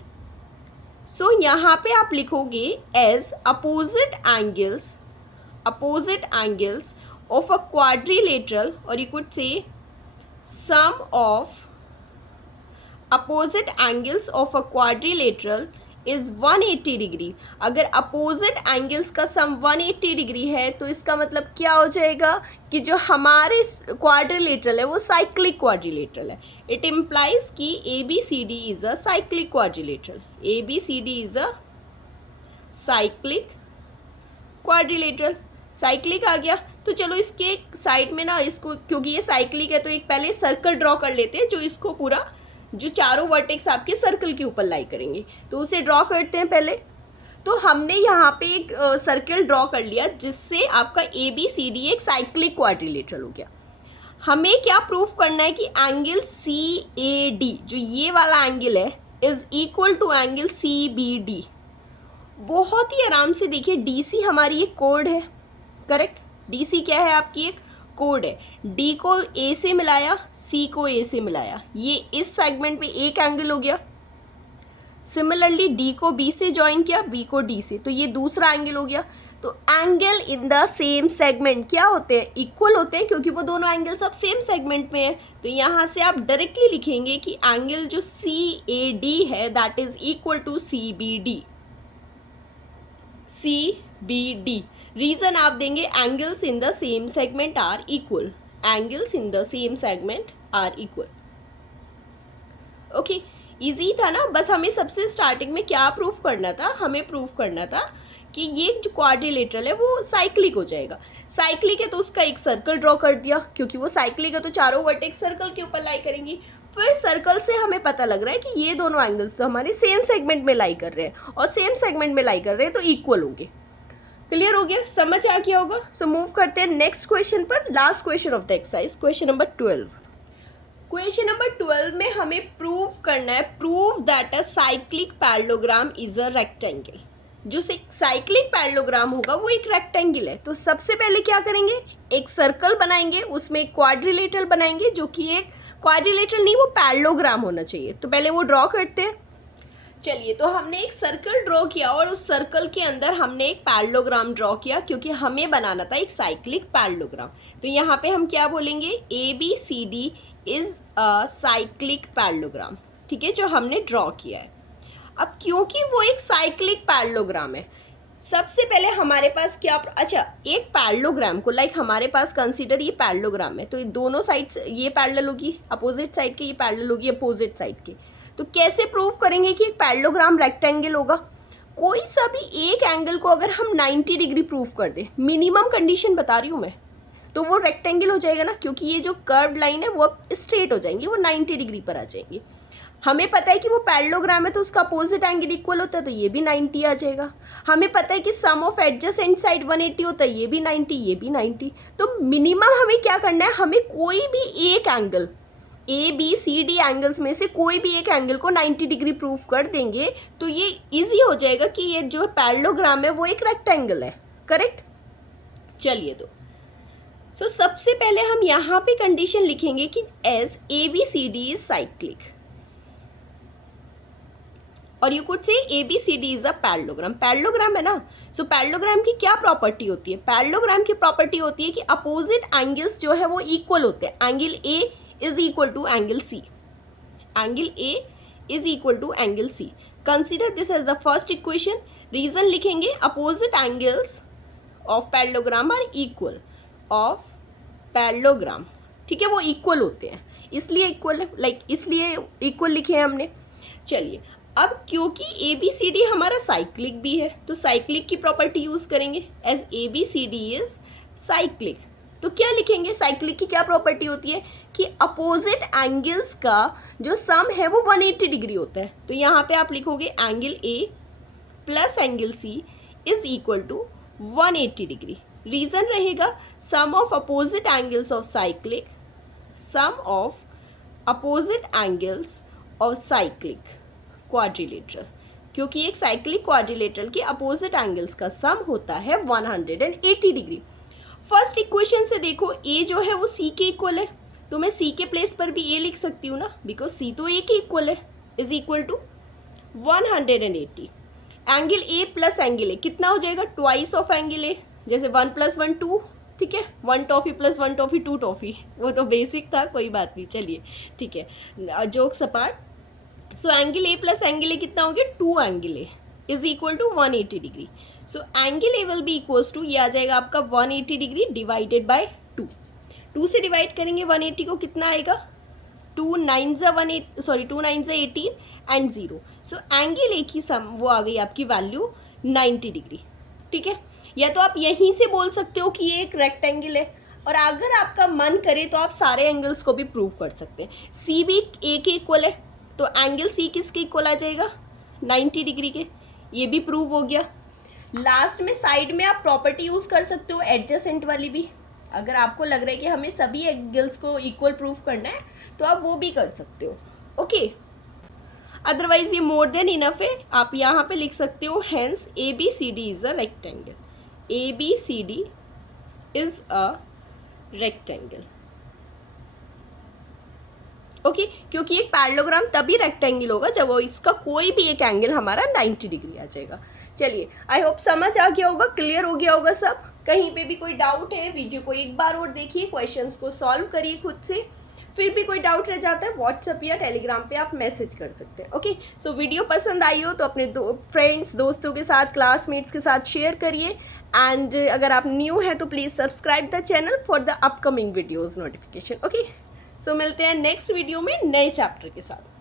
सो यहाँ पे आप लिखोगे as opposite angles of a quadrilateral, और you could say sum of opposite angles of a quadrilateral is 180 degree. अगर अपोजिट एंगल्स का सम 180 डिग्री है तो इसका मतलब क्या हो जाएगा कि जो हमारे क्वाड्रिलेटरल है वो साइक्लिक क्वाड्रिलेटरल है। इट इम्प्लाइज कि ABCD is a cyclic quadrilateral, ABCD is a cyclic quadrilateral. Cyclic आ गया तो चलो इसके साइड में ना, इसको क्योंकि ये साइक्लिक है तो एक पहले सर्कल ड्रॉ कर लेते हैं जो इसको पूरा, जो चारों वर्टेक्स आपके सर्कल के ऊपर लाई करेंगे, तो उसे ड्रॉ करते हैं पहले। तो हमने यहाँ पे एक सर्कल ड्रॉ कर लिया जिससे आपका ABCD एक साइक्लिक क्वाड्रिलेटरल हो गया। हमें क्या प्रूफ करना है कि एंगल CAD, जो ये वाला एंगल है, is equal to angle CBD। बहुत ही आराम से देखिए, DC हमारी एक कोड है, करेक्ट, DC क्या है आपकी, एक कोड है। D को A से मिलाया, C को A से मिलाया, ये इस सेगमेंट पे एक एंगल हो गया। सिमिलरली D को B से ज्वाइन किया, B को D से, तो ये दूसरा एंगल हो गया। तो angle in the same segment क्या होते हैं, इक्वल होते हैं, क्योंकि वो दोनों एंगल सब सेम सेगमेंट में है। तो यहाँ से आप डायरेक्टली लिखेंगे कि एंगल जो CAD है that is equal to CBD। Reason आप देंगे angles in the same segment are equal, angles in the same segment are equal. Okay, easy था ना। बस हमें सबसे स्टार्टिंग में क्या प्रूफ करना था, हमें प्रूफ करना था कि ये जो क्वाड्रिलेटरल है वो साइक्लिक हो जाएगा। साइक्लिक है तो उसका एक सर्कल ड्रॉ कर दिया, क्योंकि वो साइक्लिक है तो चारों वर्टेक्स सर्कल के ऊपर लाई करेंगी। फिर सर्कल से हमें पता लग रहा है कि ये दोनों एंगल्स तो हमारे सेम सेगमेंट में लाई कर रहे हैं, और सेम सेगमेंट में लाई कर रहे हैं तो इक्वल होंगे। क्लियर हो गया, समझ आ गया होगा। सो मूव करते हैं नेक्स्ट क्वेश्चन पर, last question of the exercise, question number 12। Question number 12 में हमें प्रूव करना है, prove that a cyclic parallelogram is a rectangle. जो साइक्लिक पैरेललोग्राम होगा वो एक रेक्टेंगल है। तो सबसे पहले क्या करेंगे, एक सर्कल बनाएंगे, उसमें एक क्वाड्रिलेटरल बनाएंगे, जो कि एक क्वाड्रिलेटरल नहीं, वो पैरेललोग्राम होना चाहिए। तो पहले वो ड्रॉ करते हैं। चलिए, तो हमने एक सर्कल ड्रॉ किया और उस सर्कल के अंदर हमने एक पैरेललोग्राम ड्रॉ किया, क्योंकि हमें बनाना था एक साइक्लिक पैरेललोग्राम। तो यहाँ पे हम क्या बोलेंगे, ABCD is a cyclic parallelogram, ठीक है, जो हमने ड्रॉ किया है। अब क्योंकि वो एक साइक्लिक पैरेललोग्राम है, सबसे पहले हमारे पास क्या, अच्छा, एक पैरेललोग्राम को, लाइक हमारे पास कंसीडर ये पैरेललोग्राम है, तो दोनों साइड ये पैरेलल होगी अपोजिट साइड के, ये पैरेलल होगी अपोजिट साइड के। तो कैसे प्रूव करेंगे कि एक पैरेललोग्राम रेक्टेंगल होगा। कोई सा भी एक एंगल को अगर हम 90 डिग्री प्रूव कर दें, मिनिमम कंडीशन बता रही हूँ मैं, तो वो रेक्टेंगल हो जाएगा ना, क्योंकि ये जो कर्व्ड लाइन है वो स्ट्रेट हो जाएंगी, वो 90 डिग्री पर आ जाएंगी। हमें पता है कि वो पैरेललोग्राम है तो उसका अपोजिट एंगल इक्वल होता है, तो ये भी 90 आ जाएगा। हमें पता है कि सम ऑफ एडजेसेंट साइड 180 होता है, ये भी 90, ये भी 90। तो मिनिमम हमें क्या करना है, हमें कोई भी एक एंगल, ABCD एंगल्स में से कोई भी एक एंगल को 90 डिग्री प्रूव कर देंगे, तो ये इजी हो जाएगा कि ये जो पैरेललोग्राम है वो एक रेक्टेंगल है, करेक्ट। चलिए, तो सबसे पहले हम यहाँ पे कंडीशन लिखेंगे कि एज ABCD इज साइक्लिक, और यू कुड से ABCD is a parallelogram. Parallelogram है ना, सो पैरेललोग्राम की क्या प्रॉपर्टी होती है, पैरेललोग्राम की प्रॉपर्टी होती है कि अपोजिट एंगल्स जो है वो इक्वल होते हैं। Angle A is equal to angle C. Angle A is equal to angle C. Consider this as the first equation. Reason लिखेंगे, opposite angles of parallelogram are equal. Of parallelogram, ठीक है, वो equal होते हैं, इसलिए equal है, like इसलिए equal लिखे हैं हमने। चलिए, अब क्योंकि ABCD हमारा साइक्लिक भी है, तो साइक्लिक की प्रॉपर्टी यूज करेंगे, एज ABCD इज साइक्लिक। तो क्या लिखेंगे, साइक्लिक की क्या प्रॉपर्टी होती है कि अपोजिट एंगल्स का जो सम है वो 180 डिग्री होता है। तो यहाँ पे आप लिखोगे angle A plus angle C is equal to 180 degree. Reason रहेगा sum of opposite angles of cyclic, sum of opposite angles of cyclic quadrilateral, क्योंकि एक साइक्लिक क्वाड्रिलेटरल के अपोजिट एंगल्स का सम होता है 180 डिग्री। फर्स्ट इक्वेशन से देखो ए जो है वो सी के इक्वल है, तो मैं सी के प्लेस पर भी ए लिख सकती हूँ ना, बिकॉज सी तो ए के इक्वल है, is equal to 180। Angle A plus angle A कितना हो जाएगा, ट्वाइस ऑफ एंगल ए, जैसे 1 + 1 2, ठीक है, 1 टॉफी प्लस 1 टॉफी 2 टॉफी, वो तो बेसिक था, कोई बात नहीं, चलिए ठीक है, jokes apart. So angle A plus angle A कितना हो गया, 2 angle A is equal to 180 degree. So angle A will be equals to, ये आ जाएगा आपका 180 डिग्री डिवाइडेड बाय 2। 2 से डिवाइड करेंगे 180 को, कितना आएगा, 2 9 18 एंड 0। सो एंगल ए की सम वो आ गई आपकी वैल्यू 90 डिग्री, ठीक है। या तो आप यहीं से बोल सकते हो कि ये एक रेक्टेंगल है, और अगर आपका मन करे तो आप सारे एंगल्स को भी प्रूव कर सकते हैं। सी भी ए के इक्वल है, तो एंगल सी किसके इक्वल आ जाएगा, 90 डिग्री के, ये भी प्रूव हो गया। लास्ट में साइड में आप प्रॉपर्टी यूज़ कर सकते हो एडजेसेंट वाली भी, अगर आपको लग रहा है कि हमें सभी एंगल्स को इक्वल प्रूफ करना है तो आप वो भी कर सकते हो, ओके। अदरवाइज ये मोर देन इनफ है, आप यहाँ पे लिख सकते हो hence A B C D is a rectangle, A B C D is a rectangle, okay क्योंकि एक पैरेललोग्राम तभी रेक्टेंगल होगा जब वो इसका कोई भी एक एंगल हमारा 90 डिग्री आ जाएगा। चलिए आई होप समझ आ गया होगा, क्लियर हो गया होगा सब। कहीं पे भी कोई डाउट है, वीडियो को एक बार और देखिए, क्वेश्चंस को सॉल्व करिए खुद से, फिर भी कोई डाउट रह जाता है व्हाट्सएप या टेलीग्राम पे आप मैसेज कर सकते हैं, ओके। सो वीडियो पसंद आई हो तो अपने फ्रेंड्स दोस्तों के साथ, क्लासमेट्स के साथ शेयर करिए, एंड अगर आप न्यू हैं तो please subscribe the channel for the upcoming videos notification, okay. So मिलते हैं नेक्स्ट वीडियो में नए चैप्टर के साथ।